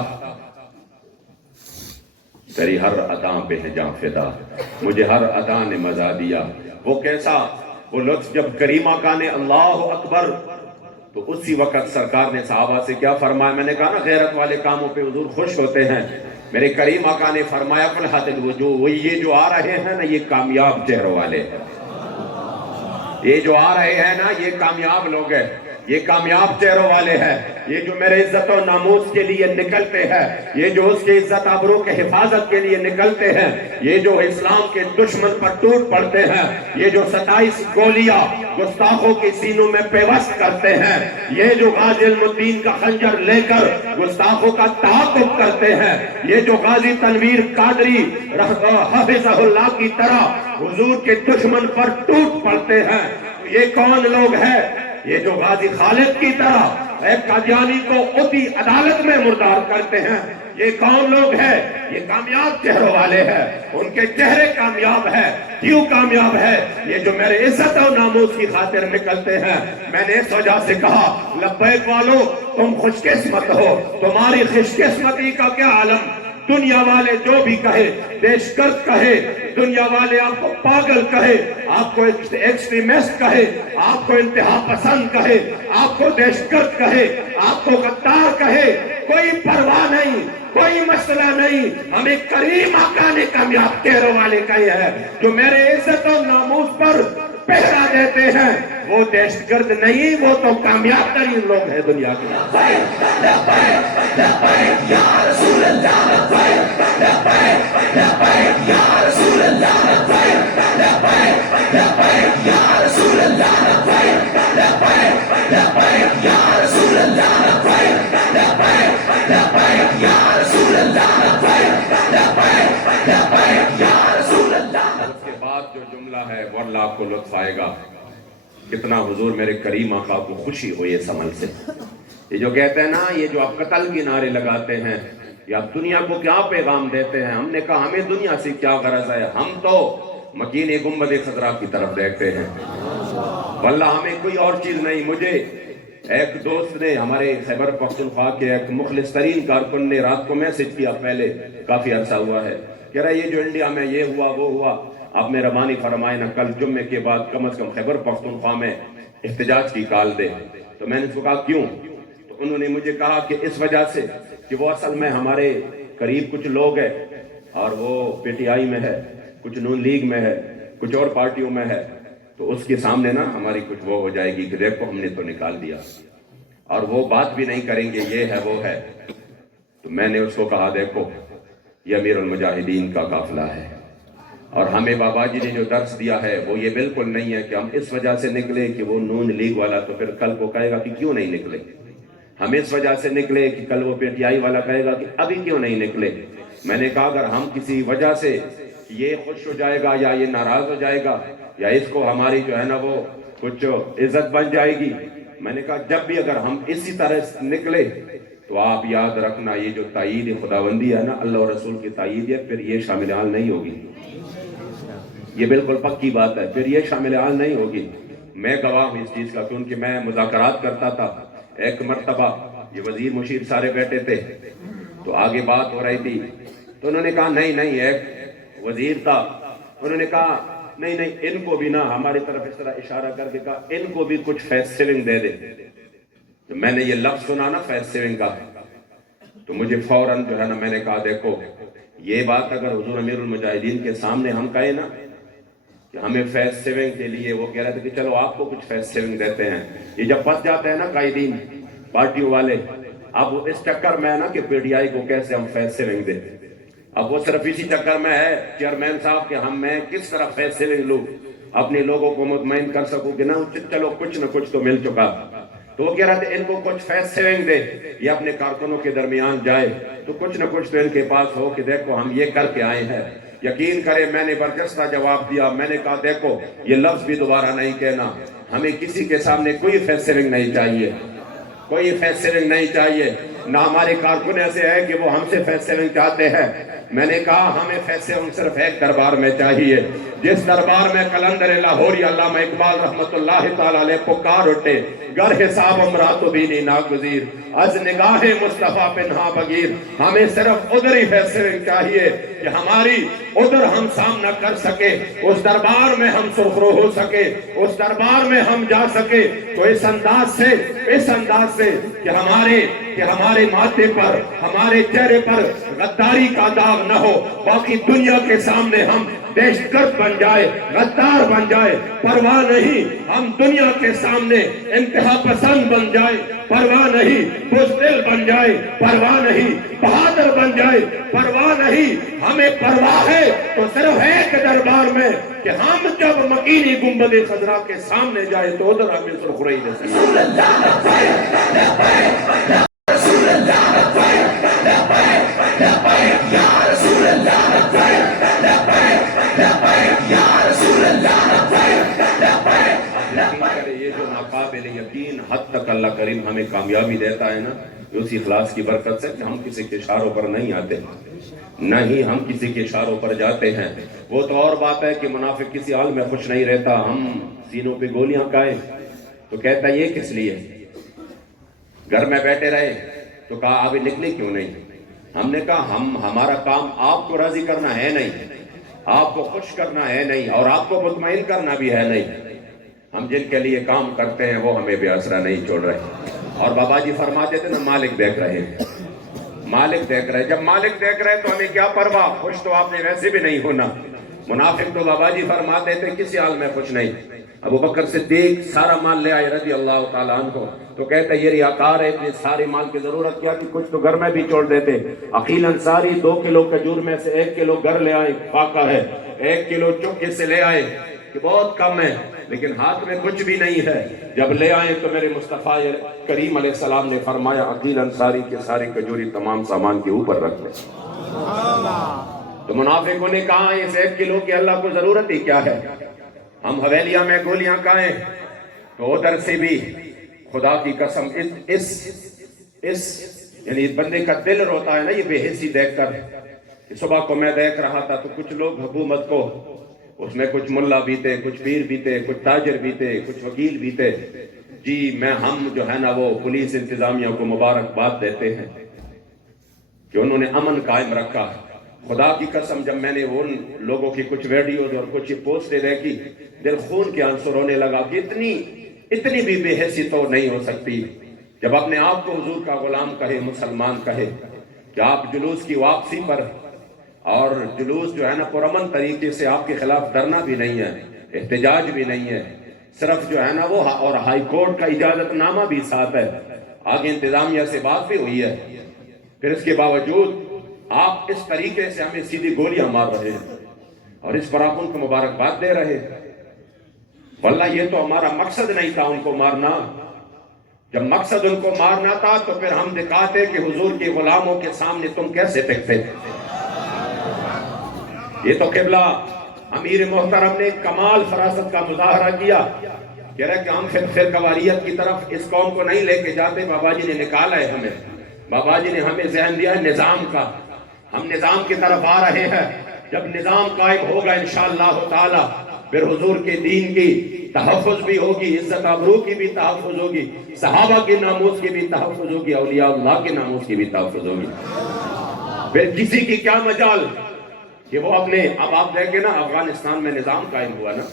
تیری ہر ادا پہ ہے جاں فدا، مجھے ہر ادا نے مزہ دیا. وہ کیسا وہ لطف جب کریم آقا نے اللہ اکبر تو اسی وقت سرکار نے صحابہ سے کیا فرمایا. میں نے کہا نا غیرت والے کاموں پہ حضور خوش ہوتے ہیں. میرے کریم آقا نے فرمایا فلحت الوجوہ، یہ جو آ رہے ہیں نا یہ کامیاب چہروں والے ہیں. یہ جو آ رہے ہیں نا یہ کامیاب لوگ ہیں، یہ کامیاب چہروں والے ہیں. یہ جو میرے عزت و ناموس کے لیے نکلتے ہیں، یہ جو اس کے عزت آبرو کے حفاظت کے لیے نکلتے ہیں، یہ جو اسلام کے دشمن پر ٹوٹ پڑتے ہیں، یہ جو 27 گولیاں گستاخوں کی سینوں میں پیوست کرتے ہیں، یہ جو غازی المدین کا خنجر لے کر گستاخوں کا تعاقب کرتے ہیں، یہ جو غازی تنویر قادری حفظہ اللہ کی طرح حضور کے دشمن پر ٹوٹ پڑتے ہیں، یہ کون لوگ ہیں؟ یہ جو غازی خالد کی طرح ایک قادیانی کو قطعی عدالت میں مردار کرتے ہیں، یہ کون لوگ ہیں؟ یہ کامیاب چہروں والے ہیں. ان کے چہرے کامیاب ہیں. کیوں کامیاب ہے؟ یہ جو میرے عزت و ناموس کی خاطر نکلتے ہیں. میں نے اس وجہ سے کہا لبیک والو تم خوش قسمت ہو، تمہاری خوش قسمتی کا کیا عالم. دنیا والے جو بھی کہے، دہشتگرد کہے، دنیا والے آپ کو پاگل کہے، آپ کو ایکسٹریمسٹ کہے، آپ کو انتہا پسند کہے، آپ کو دہشتگرد کہے، آپ کو غدار کہے، کوئی پرواہ نہیں، کوئی مسئلہ نہیں. ہمیں کریم آقا نے کامیاب چہروں والے کہے ہیں جو میرے عزت و ناموس پر پہرا دیتے ہیں. وہ دہشت گرد نہیں، وہ تو کامیاب ترین لوگ ہیں دنیا کے. یا رسول اللہ لبیک لبیک لبیک یا رسول اللہ لبیک لبیک لبیک یا رسول اللہ لبیک لبیک لبیک یا رسول اللہ لبیک لبیک لبیک یا رسول اللہ لبیک لبیک لبیک یا رسول اللہ. اس کے بعد جو جملہ ہے وہ اللہ آپ کو لطف آئے گا. کتنا حضور میرے کریم آقا کو خوشی ہوئی اس عمل سے. یہ جو کہتے ہیں نا، یہ جو آپ قتل کی نعرے لگاتے ہیں، یہ آپ دنیا کو کیا پیغام دیتے ہیں. ہم نے کہا ہمیں دنیا سے کیا غرض ہے، ہم تو مکین گنبد خضرا کی طرف دیکھتے ہیں. واللہ ہمیں کوئی اور چیز نہیں. مجھے ایک دوست نے، ہمارے خیبر پختونخوا کے ایک مخلص ترین کارکن نے رات کو میسج کیا، پہلے کافی عرصہ ہوا ہے، کہہ رہا ہے یہ جو انڈیا میں یہ ہوا وہ ہوا، آپ مہربانی فرمائے نا کل جمعے کے بعد کم از کم خیبر پختونخوا میں احتجاج کی کال دے. تو میں نے اس کو کہا کیوں؟ تو انہوں نے مجھے کہا کہ اس وجہ سے کہ وہ اصل میں ہمارے قریب کچھ لوگ ہیں اور وہ پی ٹی آئی میں ہے، کچھ نون لیگ میں ہے، کچھ اور پارٹیوں میں ہے، تو اس کے سامنے نا ہماری کچھ وہ ہو جائے گی کہ دیکھو ہم نے تو نکال دیا، اور وہ بات بھی نہیں کریں گے، یہ ہے وہ ہے. تو میں نے اس کو کہا دیکھو یہ امیر المجاہدین کا قافلہ ہے، اور ہمیں بابا جی نے جو درس دیا ہے وہ یہ بالکل نہیں ہے کہ ہم اس وجہ سے نکلے کہ وہ نون لیگ والا تو پھر کل کو کہے گا کہ کیوں نہیں نکلے، ہم اس وجہ سے نکلے کہ کل وہ پی ٹی آئی والا کہے گا کہ ابھی کیوں نہیں نکلے۔ میں نے کہا اگر ہم کسی وجہ سے یہ خوش ہو جائے گا یا یہ ناراض ہو جائے گا یا اس کو ہماری جو ہے نا وہ کچھ عزت بن جائے گی، میں نے کہا جب بھی اگر ہم اسی طرح نکلے تو آپ یاد رکھنا یہ جو تائید خداوندی ہے نا، اللہ اور رسول کی تائید ہے، پھر یہ شامل حال نہیں ہوگی، یہ بالکل پکی بات ہے، پھر یہ شامل حال نہیں ہوگی۔ میں گواہ ہوں اس چیز کا، کیونکہ میں مذاکرات کرتا تھا۔ ایک مرتبہ یہ وزیر مشیر سارے بیٹھے تھے تو آگے بات ہو رہی تھی، تو انہوں نے کہا نہیں ایک وزیر تھا، انہوں نے کہا نہیں ان کو بھی نہ، ہماری طرف اس طرح اشارہ کر کے کہا ان کو بھی کچھ فیس سیونگ دے دے۔ تو میں نے یہ لفظ سنا نا فیس سیونگ کا، تو مجھے فوراً جو ہے نا میں نے کہا دیکھو یہ بات اگر حضور امیر المجاہدین کے سامنے ہم کہیں نا کہ ہمیں فیس سیونگ کے لیے، وہ کہہ رہے تھے کہ چلو آپ کو کچھ فیس سیونگ دیتے ہیں۔ یہ جب پھنس جاتے ہیں نا قائدین پارٹیوں والے، اب وہ اس چکر میں ہے نا کہ پی ٹی آئی کو کیسے ہم فیس سیونگ دیں، اب وہ صرف اسی چکر میں ہے چیئرمین صاحب کہ میں کس طرح فیس سیونگ لوں، اپنے لوگوں کو مطمئن کر سکوں کہ نہ چلو کچھ نہ کچھ تو مل چکا۔ تو وہ کہہ رہے تھے ان کو کچھ فیس سیونگ دے، یہ اپنے کارکنوں کے درمیان جائے تو کچھ نہ کچھ تو ان کے پاس ہو کہ دیکھو ہم یہ کر کے آئے ہیں۔ یقین کرے میں نے برجستہ جواب دیا، میں نے کہا دیکھو یہ لفظ بھی دوبارہ نہیں کہنا، ہمیں کسی کے سامنے کوئی فیس سیونگ نہیں چاہیے، کوئی فیس سیونگ نہیں چاہیے، نہ ہمارے کارکن ایسے ہے کہ وہ ہم سے فیس سیونگ چاہتے ہیں۔ میں نے کہا ہمیں فیس سیونگ صرف ایک دربار میں چاہیے، جس دربار میں قلندر لاہوری علامہ اقبال رحمت اللہ تعالی علیہ پکار اٹھے، گر حساب امرات و بینی ناگزیر، از نگاہ مصطفیٰ پنہا بگیر۔ ہمیں صرف ادھر ہی فیس سیونگ چاہیے کہ ہماری ادھر ہم سامنا کر سکے، اس دربار میں ہم سرخرو ہو سکے، اس دربار میں ہم جا سکے، تو اس انداز سے کہ ہمارے ماتھے پر، ہمارے چہرے پر غداری کا داغ نہ ہو، باقی دنیا کے سامنے ہم دہشت گرد بن جائے، غدار بن جائے، پرواہ نہیں، ہم دنیا کے سامنے انتہا پسند بن جائے، پرواہ نہیں، بزدل بن جائے، پرواہ نہیں، بہادر بن جائے، پرواہ نہیں، ہمیں پرواہ ہے تو صرف ایک دربار میں کہ ہم جب مکینی گنبد خضرا کے سامنے جائے تو ادھر ہمیں سرخرئی نصیب۔ یہ جو ناقابل یقین حد تک اللہ کریم ہمیں کامیابی دیتا ہے نا، اسی اخلاص کی برکت سے کہ ہم کسی کے اشاروں پر نہیں آتے، نہ ہی ہم کسی کے اشاروں پر جاتے ہیں۔ وہ تو اور بات ہے کہ منافق کسی حال میں خوش نہیں رہتا، ہم سینوں پہ گولیاں کھائیں تو کہتا یہ کس لیے، گھر میں بیٹھے رہے تو کہا ابھی نکلے کیوں نہیں۔ ہم نے کہا ہمارا کام آپ کو راضی کرنا ہے نہیں، آپ کو خوش کرنا ہے نہیں، اور آپ کو مطمئن کرنا بھی ہے نہیں، ہم جن کے لیے کام کرتے ہیں وہ ہمیں بے آسرا نہیں چھوڑ رہے۔ اور بابا جی فرماتے تھے نا مالک دیکھ رہے ہیں، مالک دیکھ رہے، جب مالک دیکھ رہے تو ہمیں کیا پرواہ، خوش تو آپ نے ویسے بھی نہیں ہونا۔ منافق تو بابا جی فرماتے تھے کسی حال میں خوش نہیں۔ ابو بکر صدیق سارا مال لے آئے رضی اللہ تعالیٰ عنہ، تو کہتے یہ ریاکار ہے، اتنے سارے مال کی ضرورت کیا کہ کچھ تو گھر میں بھی چھوڑ دیتے۔ عقیل انصاری 2 کلو کھجور میں سے 1 کلو گھر لے آئے، فاقہ ہے، 1 کلو چکے سے لے آئے کہ بہت کم ہے لیکن ہاتھ میں کچھ بھی نہیں ہے۔ جب لے آئے تو میرے مصطفیٰ کریم علیہ السلام نے فرمایا عقیل انصاری کے ساری کھجوری تمام سامان کے اوپر رکھ لے۔ تو منافقوں نے کہا اس 1 کلو کی اللہ کو ضرورت ہی کیا ہے، ہم حویلیاں میں گولیاں کھائیں۔ تو ادھر سے بھی خدا کی قسم اس یعنی بندے کا دل روتا ہے نا یہ بے حسی دیکھ کر۔ صبح کو میں دیکھ رہا تھا تو کچھ لوگ حکومت کو، اس میں کچھ ملا بھی تھے، کچھ پیر بھی تھے، کچھ تاجر بھی تھے، کچھ وکیل بھی تھے، جی ہم جو ہے نا وہ پولیس انتظامیہ کو مبارکباد دیتے ہیں کہ انہوں نے امن قائم رکھا۔ خدا کی قسم جب میں نے ان لوگوں کی کچھ ویڈیوز اور کچھ پوسٹیں دیکھی، دل خون کے آنسو رونے لگا کہ اتنی بھی بے حیثی تو نہیں ہو سکتی جب اپنے آپ کو حضور کا غلام کہے، مسلمان کہے، کہ آپ جلوس کی واپسی پر، اور جلوس جو ہے نا پرامن طریقے سے، آپ کے خلاف دھرنا بھی نہیں ہے، احتجاج بھی نہیں ہے، صرف جو ہے نا وہ اور ہائی کورٹ کا اجازت نامہ بھی ساتھ ہے، آگے انتظامیہ سے بات بھی ہوئی ہے، پھر اس کے باوجود آپ اس طریقے سے ہمیں سیدھی گولیاں مار رہے ہیں۔ اور اس پر آپ ان کو مبارکباد دے رہے. واللہ یہ تو ہمارا مقصد نہیں تھا ان کو مارنا. جب مقصد ان کو مارنا تھا تو پھر ہم دکھاتے کہ حضور کے غلاموں کے سامنے تم کیسے ٹکتے تھے. یہ تو قبلہ امیر محترم نے کمال فراست کا مظاہرہ کیا. کہہ رہا کہ ہم فرقواریت کی طرف اس قوم کو نہیں لے کے جاتے. بابا جی نے نکالا ہے ہمیں. بابا جی نے ہمیں ذہن دیا ہے نظام کا. ہم نظام کی طرف آ رہے ہیں. جب نظام قائم ہوگا انشاءاللہ تعالی پھر حضور کے دین کی تحفظ بھی ہوگی, عزت آبرو کی بھی تحفظ ہوگی, صحابہ کے ناموس کی بھی تحفظ ہوگی, اولیاء اللہ کے ناموس کی بھی تحفظ ہوگی. پھر کسی کی کیا مجال کہ وہ اپنے. اب آپ دیکھیں نا افغانستان میں نظام قائم ہوا نا,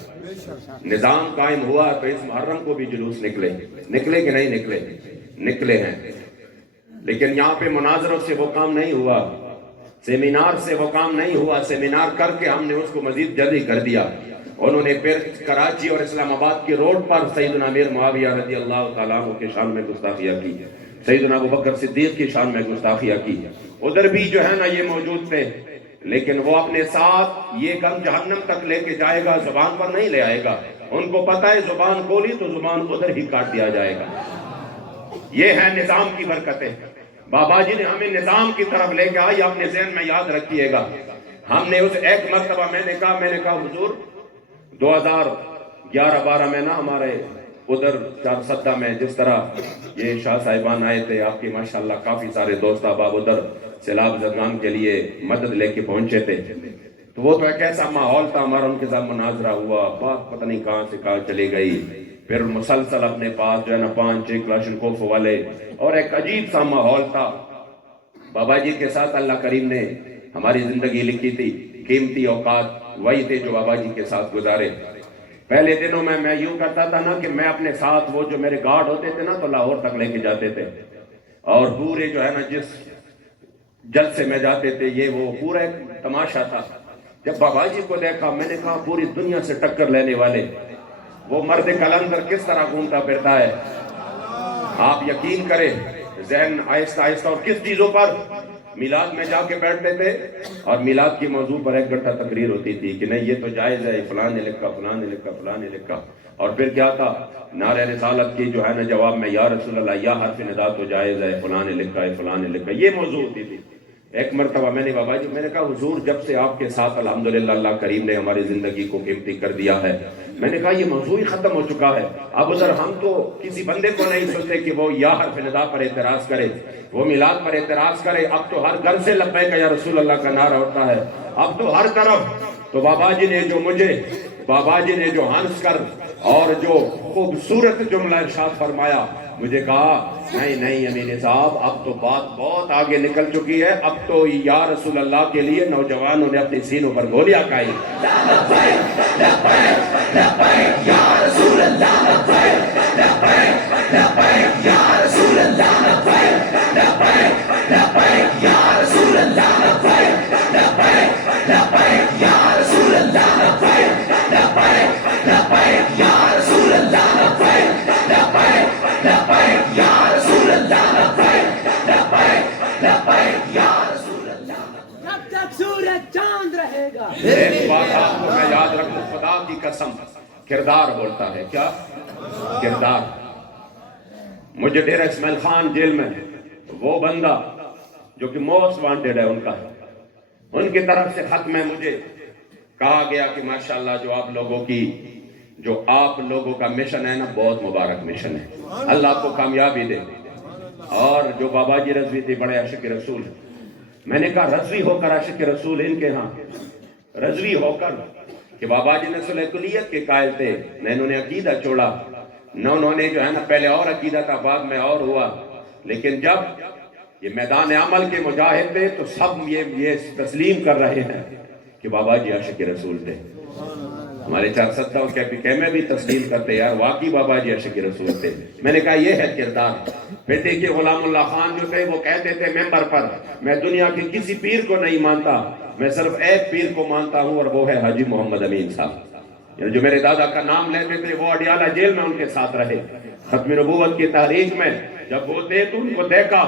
نظام قائم ہوا تو اس محرم کو بھی جلوس نکلے کہ نہیں نکلے ہیں. لیکن یہاں پہ مناظروں سے وہ کام نہیں ہوا, سیمینار سے وہ کام نہیں ہوا. سیمینار کر کے ہم نے اس کو مزید جلدی کر دیا. انہوں نے پھر کراچی اور اسلام آباد کی روڈ پر سیدنا امیر معاویہ رضی اللہ تعالیٰ عنہ کے شان میں گستاخیہ کی, سیدنا ابوبکر صدیق کی شان میں گستاخیہ کی. ادھر بھی جو ہے نا یہ موجود تھے, لیکن وہ اپنے ساتھ یہ غم جہنم تک لے کے جائے گا, زبان پر نہیں لے آئے گا. ان کو پتہ ہے زبان کھولی تو زبان ادھر ہی کاٹ دیا جائے گا. یہ ہے نظام کی برکتیں. بابا جی نے ہمیں نظام کی طرف لے کے آئی. اپنے ذہن میں یاد رکھیے گا, ہم نے اس ایک مرتبہ میں نے کہا حضور 2011-12 میں نا ہمارے ادھر چارسدہ میں جس طرح یہ شاہ صاحبان آئے تھے, آپ کے ماشاءاللہ کافی سارے دوست احباب ادھر سیلاب زدگان کے لیے مدد لے کے پہنچے تھے, تو وہ تو ایک ایسا ماحول تھا ہمارا. ان کے ساتھ مناظرہ ہوا, بات پتہ نہیں کہاں سے کہاں چلی گئی. پھر مسلسل اپنے پاس جو ہے نا 5-6 کلاشنکوف والے, اور ایک عجیب سا ماحول تھا. بابا جی کے ساتھ اللہ کریم نے ہماری زندگی لکھی تھی. قیمتی اوقات وہی تھے جو بابا جی کے ساتھ گزارے. پہلے دنوں میں یوں کرتا تھا نا کہ میں اپنے ساتھ وہ جو میرے گارڈ ہوتے تھے نا تو لاہور تک لے کے جاتے تھے, اور پورے جو ہے نا جس جلسے میں جاتے تھے یہ وہ پورا ایک تماشا تھا. جب بابا جی کو دیکھا میں نے کہا پوری دنیا سے ٹکر لینے والے وہ مرد کلندر کس طرح گھومتا پھرتا ہے. آپ یقین کریں ذہن آہستہ آہستہ. اور کس چیزوں پر میلاد میں جا کے بیٹھتے تھے, اور میلاد کی موضوع پر 1 گھنٹہ تقریر ہوتی تھی کہ نہیں یہ تو جائز ہے, فلاں نے لکھا. اور پھر کیا تھا, نعرہ رسالت کی جو ہے نا جواب میں یا رسول اللہ یا حرف ندا تو جائز ہے, فلاں نے لکھا, یہ موضوع ہوتی تھی. ایک مرتبہ میں نے بابا جی میں نے کہا حضور جب سے آپ کے ساتھ الحمدللہ اللہ کریم نے ہماری زندگی کو قیمتی کر دیا ہے, میں نے کہا یہ موضوع ہی ختم ہو چکا ہے. اب ادھر ہم تو کسی بندے کو نہیں سنتے کہ وہ یا حرف ندا پر اعتراض کرے, وہ میلاد پر اعتراض کرے. اب تو ہر گھر سے لبیک یا رسول اللہ کا نعرہ ہوتا ہے, اب تو ہر طرف. تو بابا جی نے جو ہنس کر اور جو خوبصورت جملہ ارشاد فرمایا, مجھے کہا نہیں امین صاحب اب تو بات بہت آگے نکل چکی ہے, اب تو یا رسول اللہ کے لیے نوجوانوں نے اپنی سینوں پر گولیاں کھائی. ایک بات آپ کو میں یاد رکھوں, خدا کی قسم کردار بولتا ہے. کیا کردار؟ مجھے ڈیرہ اسماعیل خان جیل میں وہ بندہ جو کہ موسٹ وانٹیڈ ہے ان کا, ان کی طرف سے خط میں مجھے کہا گیا کہ ماشاءاللہ جو آپ لوگوں کا مشن ہے نا بہت مبارک مشن ہے, اللہ آپ کو کامیابی دے. اور جو بابا جی رضوی تھے بڑے عاشق رسول. میں نے کہا رضوی ہو کر عاشق رسول ان کے ہاں, رضوی ہو کر کہ بابا جی نے صلح کلیت کے قائل تھے, نہ انہوں نے عقیدہ چھوڑا, نہ انہوں نے جو ہے نا پہلے اور عقیدہ تھا بعد میں اور ہوا. لیکن جب یہ میدان عمل کے مجاہد تھے تو سب یہ تسلیم کر رہے ہیں کہ بابا جی عاشق رسول تھے. ہمارے چارسدہ کے میں بھی تسلیم کرتے یار واقعی بابا جی عاشق رسول تھے. میں نے کہا یہ ہے کردار. پھر دیکھیے غلام اللہ خان جو تھے وہ کہتے تھے ممبر پر, میں دنیا کے کسی پیر کو نہیں مانتا, میں صرف ایک پیر کو مانتا ہوں اور وہ ہے حاجی محمد امین صاحب. یعنی جو میرے دادا کا نام لیتے تھے وہ اڈیالہ جیل میں ان کے ساتھ رہے. ختم نبوت کی تحریک میں جب وہ تھے تو ان کو دیکھا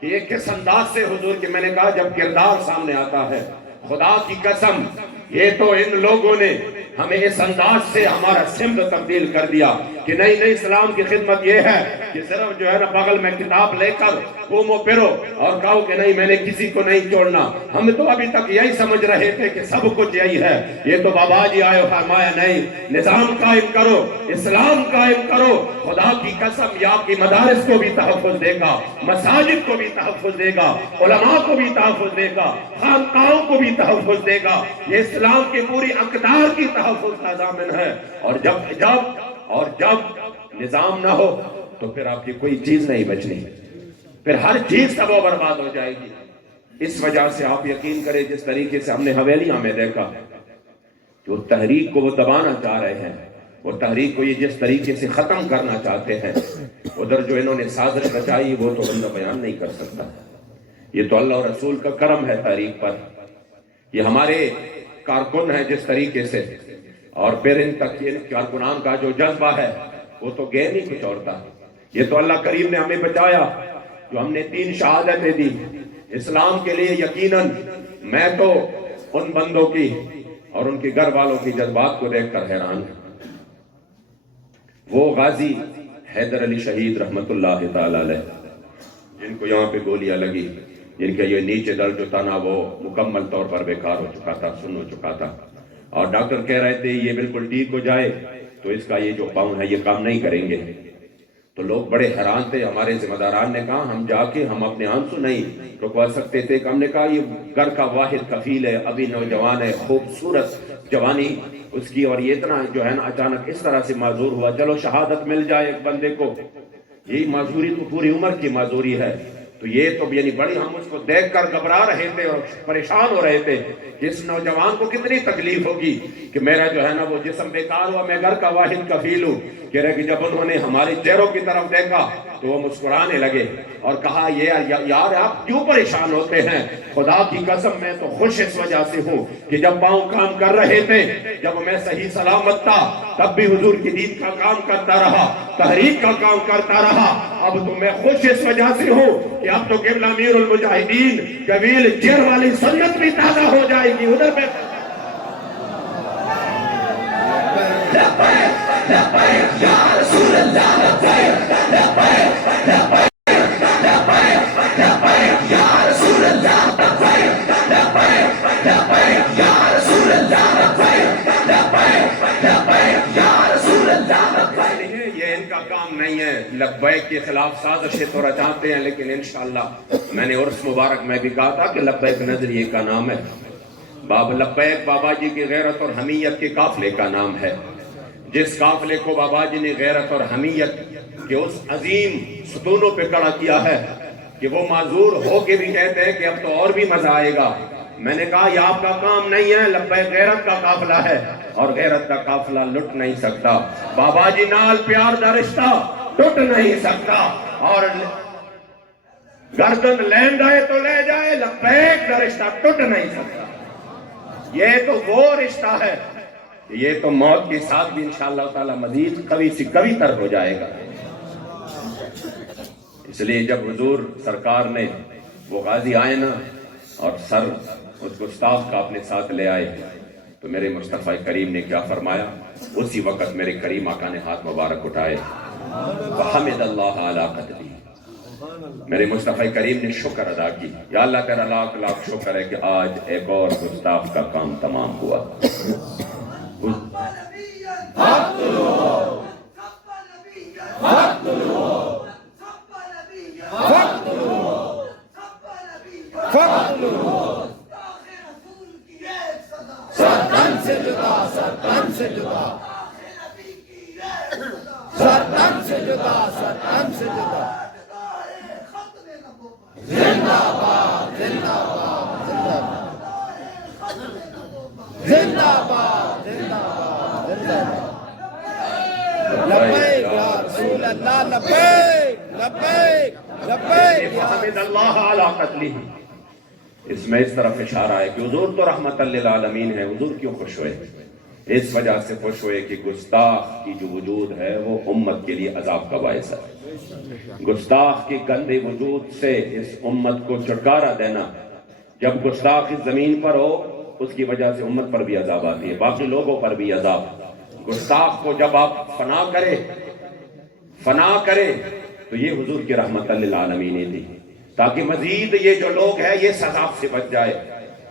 کہ یہ کس انداز سے حضور کی. میں نے کہا جب کردار سامنے آتا ہے خدا کی قسم یہ تو ان لوگوں نے ہمیں اس انداز سے ہمارا سمت تبدیل کر دیا کہ نہیں نہیں، اسلام کی خدمت یہ ہے کہ صرف جو ہے نا بغل میں کتاب لے کر گھومو پھرو اور کہو کہ نہیں میں نے کسی کو نہیں چھوڑنا۔ ہم تو ابھی تک یہی سمجھ رہے تھے کہ سب کچھ یہی ہے۔ یہ تو بابا جی آئے فرمایا نہیں، نظام قائم کرو، اسلام قائم کرو، خدا کی قسم یہ آپ کی مدارس کو بھی تحفظ دے گا، مساجد کو بھی تحفظ دے گا، علماء کو بھی تحفظ دے گا، خانقاہوں کو بھی تحفظ دے گا۔ یہ اسلام کی پوری اقدار کی تحفظ کا ضامن ہے۔ اور جب نظام نہ ہو تو پھر آپ کی کوئی چیز نہیں بچنی، پھر ہر چیز تباہ و برباد ہو جائے گی۔ اس وجہ سے آپ یقین کریں جس طریقے سے ہم نے حویلیاں میں دیکھا، جو تحریک کو وہ دبانا چاہ رہے ہیں، وہ تحریک کو یہ جس طریقے سے ختم کرنا چاہتے ہیں، ادھر جو انہوں نے سازش رچائی وہ تو بندہ بیان نہیں کر سکتا۔ یہ تو اللہ اور رسول کا کرم ہے تحریک پر، یہ ہمارے کارکن ہیں جس طریقے سے، اور پھر ان تک ان کارکنان کا جو جذبہ ہے وہ تو گئے نہیں کچھ اور تھا۔ یہ تو اللہ کریم نے ہمیں بچایا جو ہم نے 3 شہادتیں دی اسلام کے لیے۔ یقیناً میں تو ان بندوں کی اور ان کے گھر والوں کی جذبات کو دیکھ کر حیران ہوں۔ وہ غازی حیدر علی شہید رحمت اللہ تعالی علیہ، جن کو یہاں پہ گولیاں لگی، جن کا یہ نیچے دل جو تھا نا وہ مکمل طور پر بیکار ہو چکا تھا، سن ہو چکا تھا، اور ڈاکٹر کہہ رہے تھے یہ بالکل ٹھیک ہو جائے تو اس کا یہ جو پاؤں ہے یہ کام نہیں کریں گے۔ تو لوگ بڑے حیران تھے، ہمارے ذمہ داران نے کہا ہم جا کے ہم اپنے آنسو نہیں رکوا سکتے تھے، کہ ہم نے کہا یہ گھر کا واحد کفیل ہے، ابھی نوجوان ہے، خوبصورت جوانی اس کی، اور یہ اتنا جو ہے نا اچانک اس طرح سے معذور ہوا، چلو شہادت مل جائے ایک بندے کو، یہی معذوری تو پوری عمر کی معذوری ہے۔ تو یہ تو یعنی بڑی ہم اس کو دیکھ کر گھبرا رہے تھے اور پریشان ہو رہے تھے کہ اس نوجوان کو کتنی تکلیف ہوگی کہ میرا جو ہے نا وہ جسم بیکار ہوا، میں گھر کا واحد کفیل ہوں۔ کہہ رہے کہ جب انہوں نے ہمارے چہروں کی طرف دیکھا تو وہ مسکرانے لگے اور کہا یہ یار آپ کیوں پریشان ہوتے ہیں؟ خدا کی قسم میں تو خوش اس وجہ سے ہوں کہ جب پاؤں کام کر رہے تھے، جب میں صحیح سلامت تھا، تب بھی حضور کی دین کا کام کرتا رہا، تحریک کا کام کرتا رہا۔ اب تو میں خوش اس وجہ سے ہوں کہ اب تو قبلہ امیر المجاہدین جمیل جیر والی سنت بھی تازہ ہو جائے گی۔ ادھر میں یا رسول اللہ یا رسول اللہ یا رسول اللہ یا رسول اللہ۔ یہ ان کا کام نہیں ہے، لبیک کے خلاف سازشیں تو رچاتے ہیں، لیکن انشاءاللہ میں نے عرس مبارک میں بھی کہا تھا کہ لبیک نظریے کا نام ہے، لبیک بابا جی کی غیرت اور حمیت کے قافلے کا نام ہے۔ جس قافلے کو بابا جی نے غیرت اور حمیت کے اس عظیم ستونوں پہ کھڑا کیا ہے کہ وہ معذور ہو کے بھی کہتے ہیں کہ اب تو اور بھی مزہ آئے گا۔ میں نے کہا یہ آپ کا کام نہیں ہے، لبیک غیرت کا قافلہ ہے اور غیرت کا قافلہ لٹ نہیں سکتا۔ بابا جی نال پیار دا رشتہ ٹوٹ نہیں سکتا، اور گردن لین جائے تو لے جائے، لبیک دا رشتہ ٹوٹ نہیں سکتا۔ یہ تو وہ رشتہ ہے، یہ تو موت کے ساتھ بھی انشاءاللہ تعالی مزید قوی سے قوی تر ہو جائے گا۔ اس لیے جب حضور سرکار نے وہ غازی آئے نا اور سر اس گستاخ کا اپنے ساتھ لے آئے تو میرے مصطفیٰ کریم نے کیا فرمایا؟ اسی وقت میرے کریم آقا نے ہاتھ مبارک اٹھائے، وحمد اللہ علی قدری، میرے مصطفیٰ کریم نے شکر ادا کی، یا اللہ تیرا لاکھ لاکھ شکر ہے کہ آج ایک اور گستاخ کا کام تمام ہوا۔ لبیک یا رسول اللہ، لبیک لبیک لبیک وحمد اللہ علی قتلہ۔ اس میں اس طرف اشارہ ہے کہ حضور تو رحمت للعالمین ہے، حضور کیوں خوش ہوئے؟ اس وجہ سے خوش ہوئے کہ گستاخ کی جو وجود ہے وہ امت کے لیے عذاب کا باعث ہے۔ گستاخ کے گندے وجود سے اس امت کو چھٹکارا دینا، جب گستاخ اس زمین پر ہو اس کی وجہ سے امت پر بھی عذاب آتی ہے، باقی لوگوں پر بھی عذاب۔ گستاخ کو جب آپ فنا کرے تو یہ حضور کی رحمت للعالمین ہی تھی، تاکہ مزید یہ جو لوگ ہیں یہ سزا سے بچ جائے۔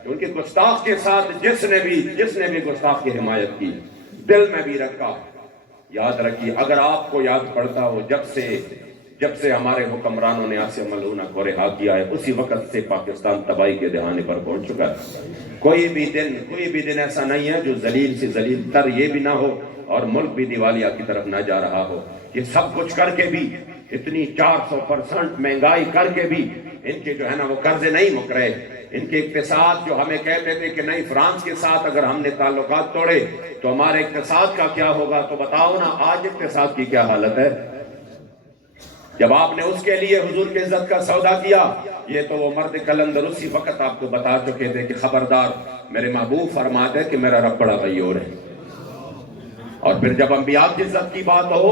کیونکہ گستاخ کے ساتھ جس نے بھی گستاخ کی حمایت کی، دل میں بھی رکھا، یاد رکھیے، اگر آپ کو یاد پڑتا ہو جب سے ہمارے حکمرانوں نے آصف ملعون کو رہا کیا ہے، اسی وقت سے پاکستان تباہی کے دہانے پر پہنچ چکا ہے۔ کوئی بھی دن ایسا نہیں ہے جو ذلیل سے ذلیل تر یہ بھی نہ ہو اور ملک بھی دیوالیہ کی طرف نہ جا رہا ہو۔ یہ سب کچھ کر کے بھی، اتنی 400% مہنگائی کر کے بھی ان کے جو ہے نا وہ قرضے نہیں مک رہے۔ ان کے اقتصاد جو ہمیں کہتے تھے کہ نہیں، فرانس کے ساتھ اگر ہم نے تعلقات توڑے تو ہمارے اقتصاد کا کیا ہوگا، تو بتاؤ نا آج اقتصاد کی کیا حالت ہے۔ جب آپ نے اس کے لیے حضور کی عزت کا سودا کیا، یہ تو وہ مرد کلندر اسی وقت آپ کو بتا چکے تھے کہ خبردار، میرے محبوب فرماتے ہیں کہ میرا رب بڑا غیور ہے۔ اور پھر جب انبیاء کی عزت کی بات ہو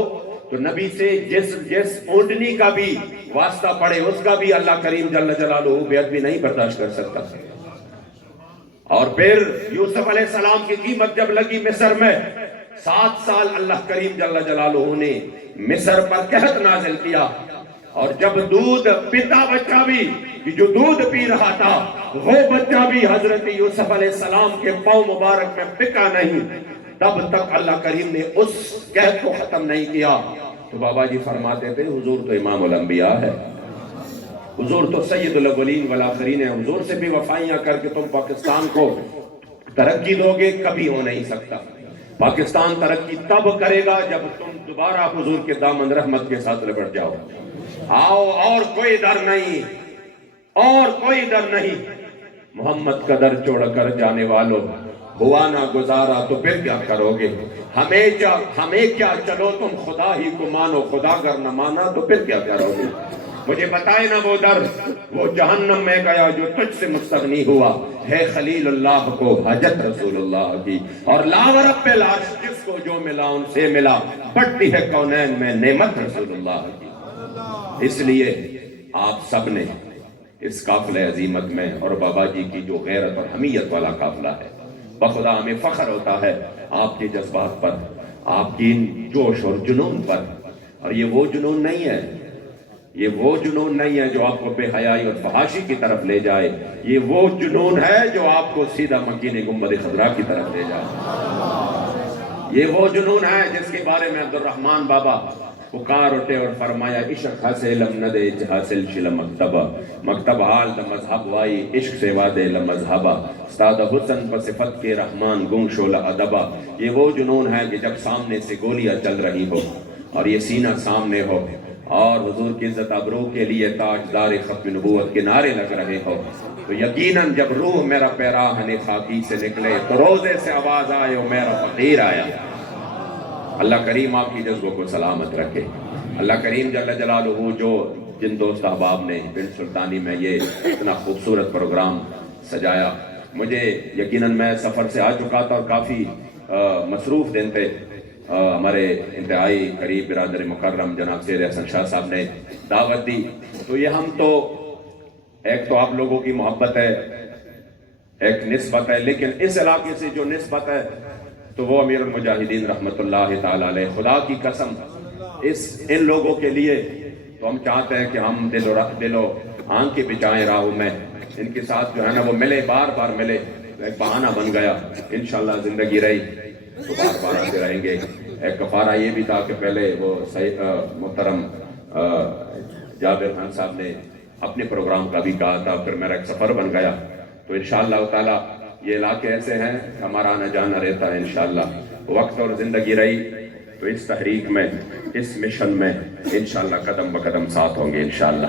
تو نبی سے جس اونٹنی کا بھی واسطہ پڑے اس کا بھی اللہ کریم جل جلالہ بے ادبی نہیں برداشت کر سکتا۔ اور پھر یوسف علیہ السلام کی قیمت جب لگی مصر میں، 7 سال اللہ کریم جل جلالہ نے مصر پر قحط نازل کیا، اور جب دودھ پیتا بچہ بھی، جو دودھ پی رہا تھا وہ بچہ بھی حضرت یوسف علیہ السلام کے پاؤں مبارک میں پکا نہیں، تب تک اللہ کریم نے اس قحط کو ختم نہیں کیا۔ تو بابا جی فرماتے تھے حضور تو امام الانبیاء ہے، حضور تو سید الاولین والآخرین ہے، حضور سے بھی وفائیاں کر کے تم پاکستان کو ترقی دو گے، کبھی ہو نہیں سکتا۔ پاکستان ترقی تب کرے گا جب تم دوبارہ حضور کے دامن رحمت کے ساتھ لپٹ جاؤ۔ آؤ، اور کوئی ڈر نہیں، محمد کا در چھوڑ کر جانے والوں، ہوا نہ گزارا تو پھر کیا کرو گے، ہمیں کیا، چلو تم خدا ہی کو مانو، خدا گر نہ مانا تو پھر کیا کرو گے۔ مجھے بتائے نا وہ در، وہ جہنم میں گیا جو تجھ سے مستغنی ہوا، ہے خلیل اللہ کو حاجت رسول اللہ کی، اور لاور رب لاش جس کو جو ملا ان سے ملا، بڑھتی ہے کونین میں نعمت رسول اللہ کی۔ اس لیے آپ سب نے اس قافلہ عظیمت میں، اور بابا جی کی جو غیرت اور حمیت والا قافلہ ہے، بخدا ہمیں فخر ہوتا ہے آپ کے جذبات پر، آپ کی جوش اور جنون پر۔ اور یہ وہ جنون نہیں ہے جو آپ کو بے حیائی اور فحاشی کی طرف لے جائے، یہ وہ جنون ہے جو آپ کو سیدھا مکین گنبد خضرا کی طرف لے جائے۔ یہ وہ جنون ہے جس کے بارے میں عبد الرحمن بابا پکار اٹھے اور فرمایا، عشق حاصل لم ندے حاصل شل مکتبہ، مکتب حال دا مذہب وائی عشق سے وعدے لمذہبہ، استاد حسن پر صفت کے رحمان گنگ شعلہ ادبہ۔ یہ وہ جنون ہے کہ جب سامنے سے گولیاں چل رہی ہو اور یہ سینہ سامنے ہو اور حضور کی عزت ابرو کے لیے تاجدار ختم نبوت کے نعرے لگ رہے ہو، تو یقیناً جب روح میرا پیراہن خاکی سے نکلے تو روزے سے آواز آئے اور میرا فقیر آیا۔ اللہ کریم آپ کی جذبوں کو سلامت رکھے۔ اللہ کریم جل جلالہ جو جن دوست احباب نے پنڈ سلطانی میں یہ اتنا خوبصورت پروگرام سجایا، مجھے یقیناً میں سفر سے آ چکا تھا اور کافی مصروف دن تھے، ہمارے انتہائی قریب برادر مکرم جناب سید احسن شاہ صاحب نے دعوت دی، تو یہ ہم تو ایک تو آپ لوگوں کی محبت ہے، ایک نسبت ہے، لیکن اس علاقے سے جو نسبت ہے تو وہ امیر المجاہدین رحمت اللہ تعالی علیہ، خدا کی قسم ان لوگوں کے لیے تو ہم چاہتے ہیں کہ ہم دل و آنکھ کے بچائیں راہوں میں، ان کے ساتھ جو ہے نا وہ ملے، بار بار ملے، ایک بہانہ بن گیا، انشاءاللہ زندگی رہی تو بار بار آتے رہیں گے۔ ایک کفارہ یہ بھی تھا کہ پہلے وہ محترم جابر خان صاحب نے اپنے پروگرام کا بھی کہا تھا، پھر میرا ایک سفر بن گیا، تو انشاءاللہ تعالی یہ علاقے ایسے ہیں ہمارا آنا جانا رہتا ہے، انشاءاللہ وقت اور زندگی رہی تو اس تحریک میں، اس مشن میں انشاءاللہ قدم بقدم ساتھ ہوں گے انشاءاللہ۔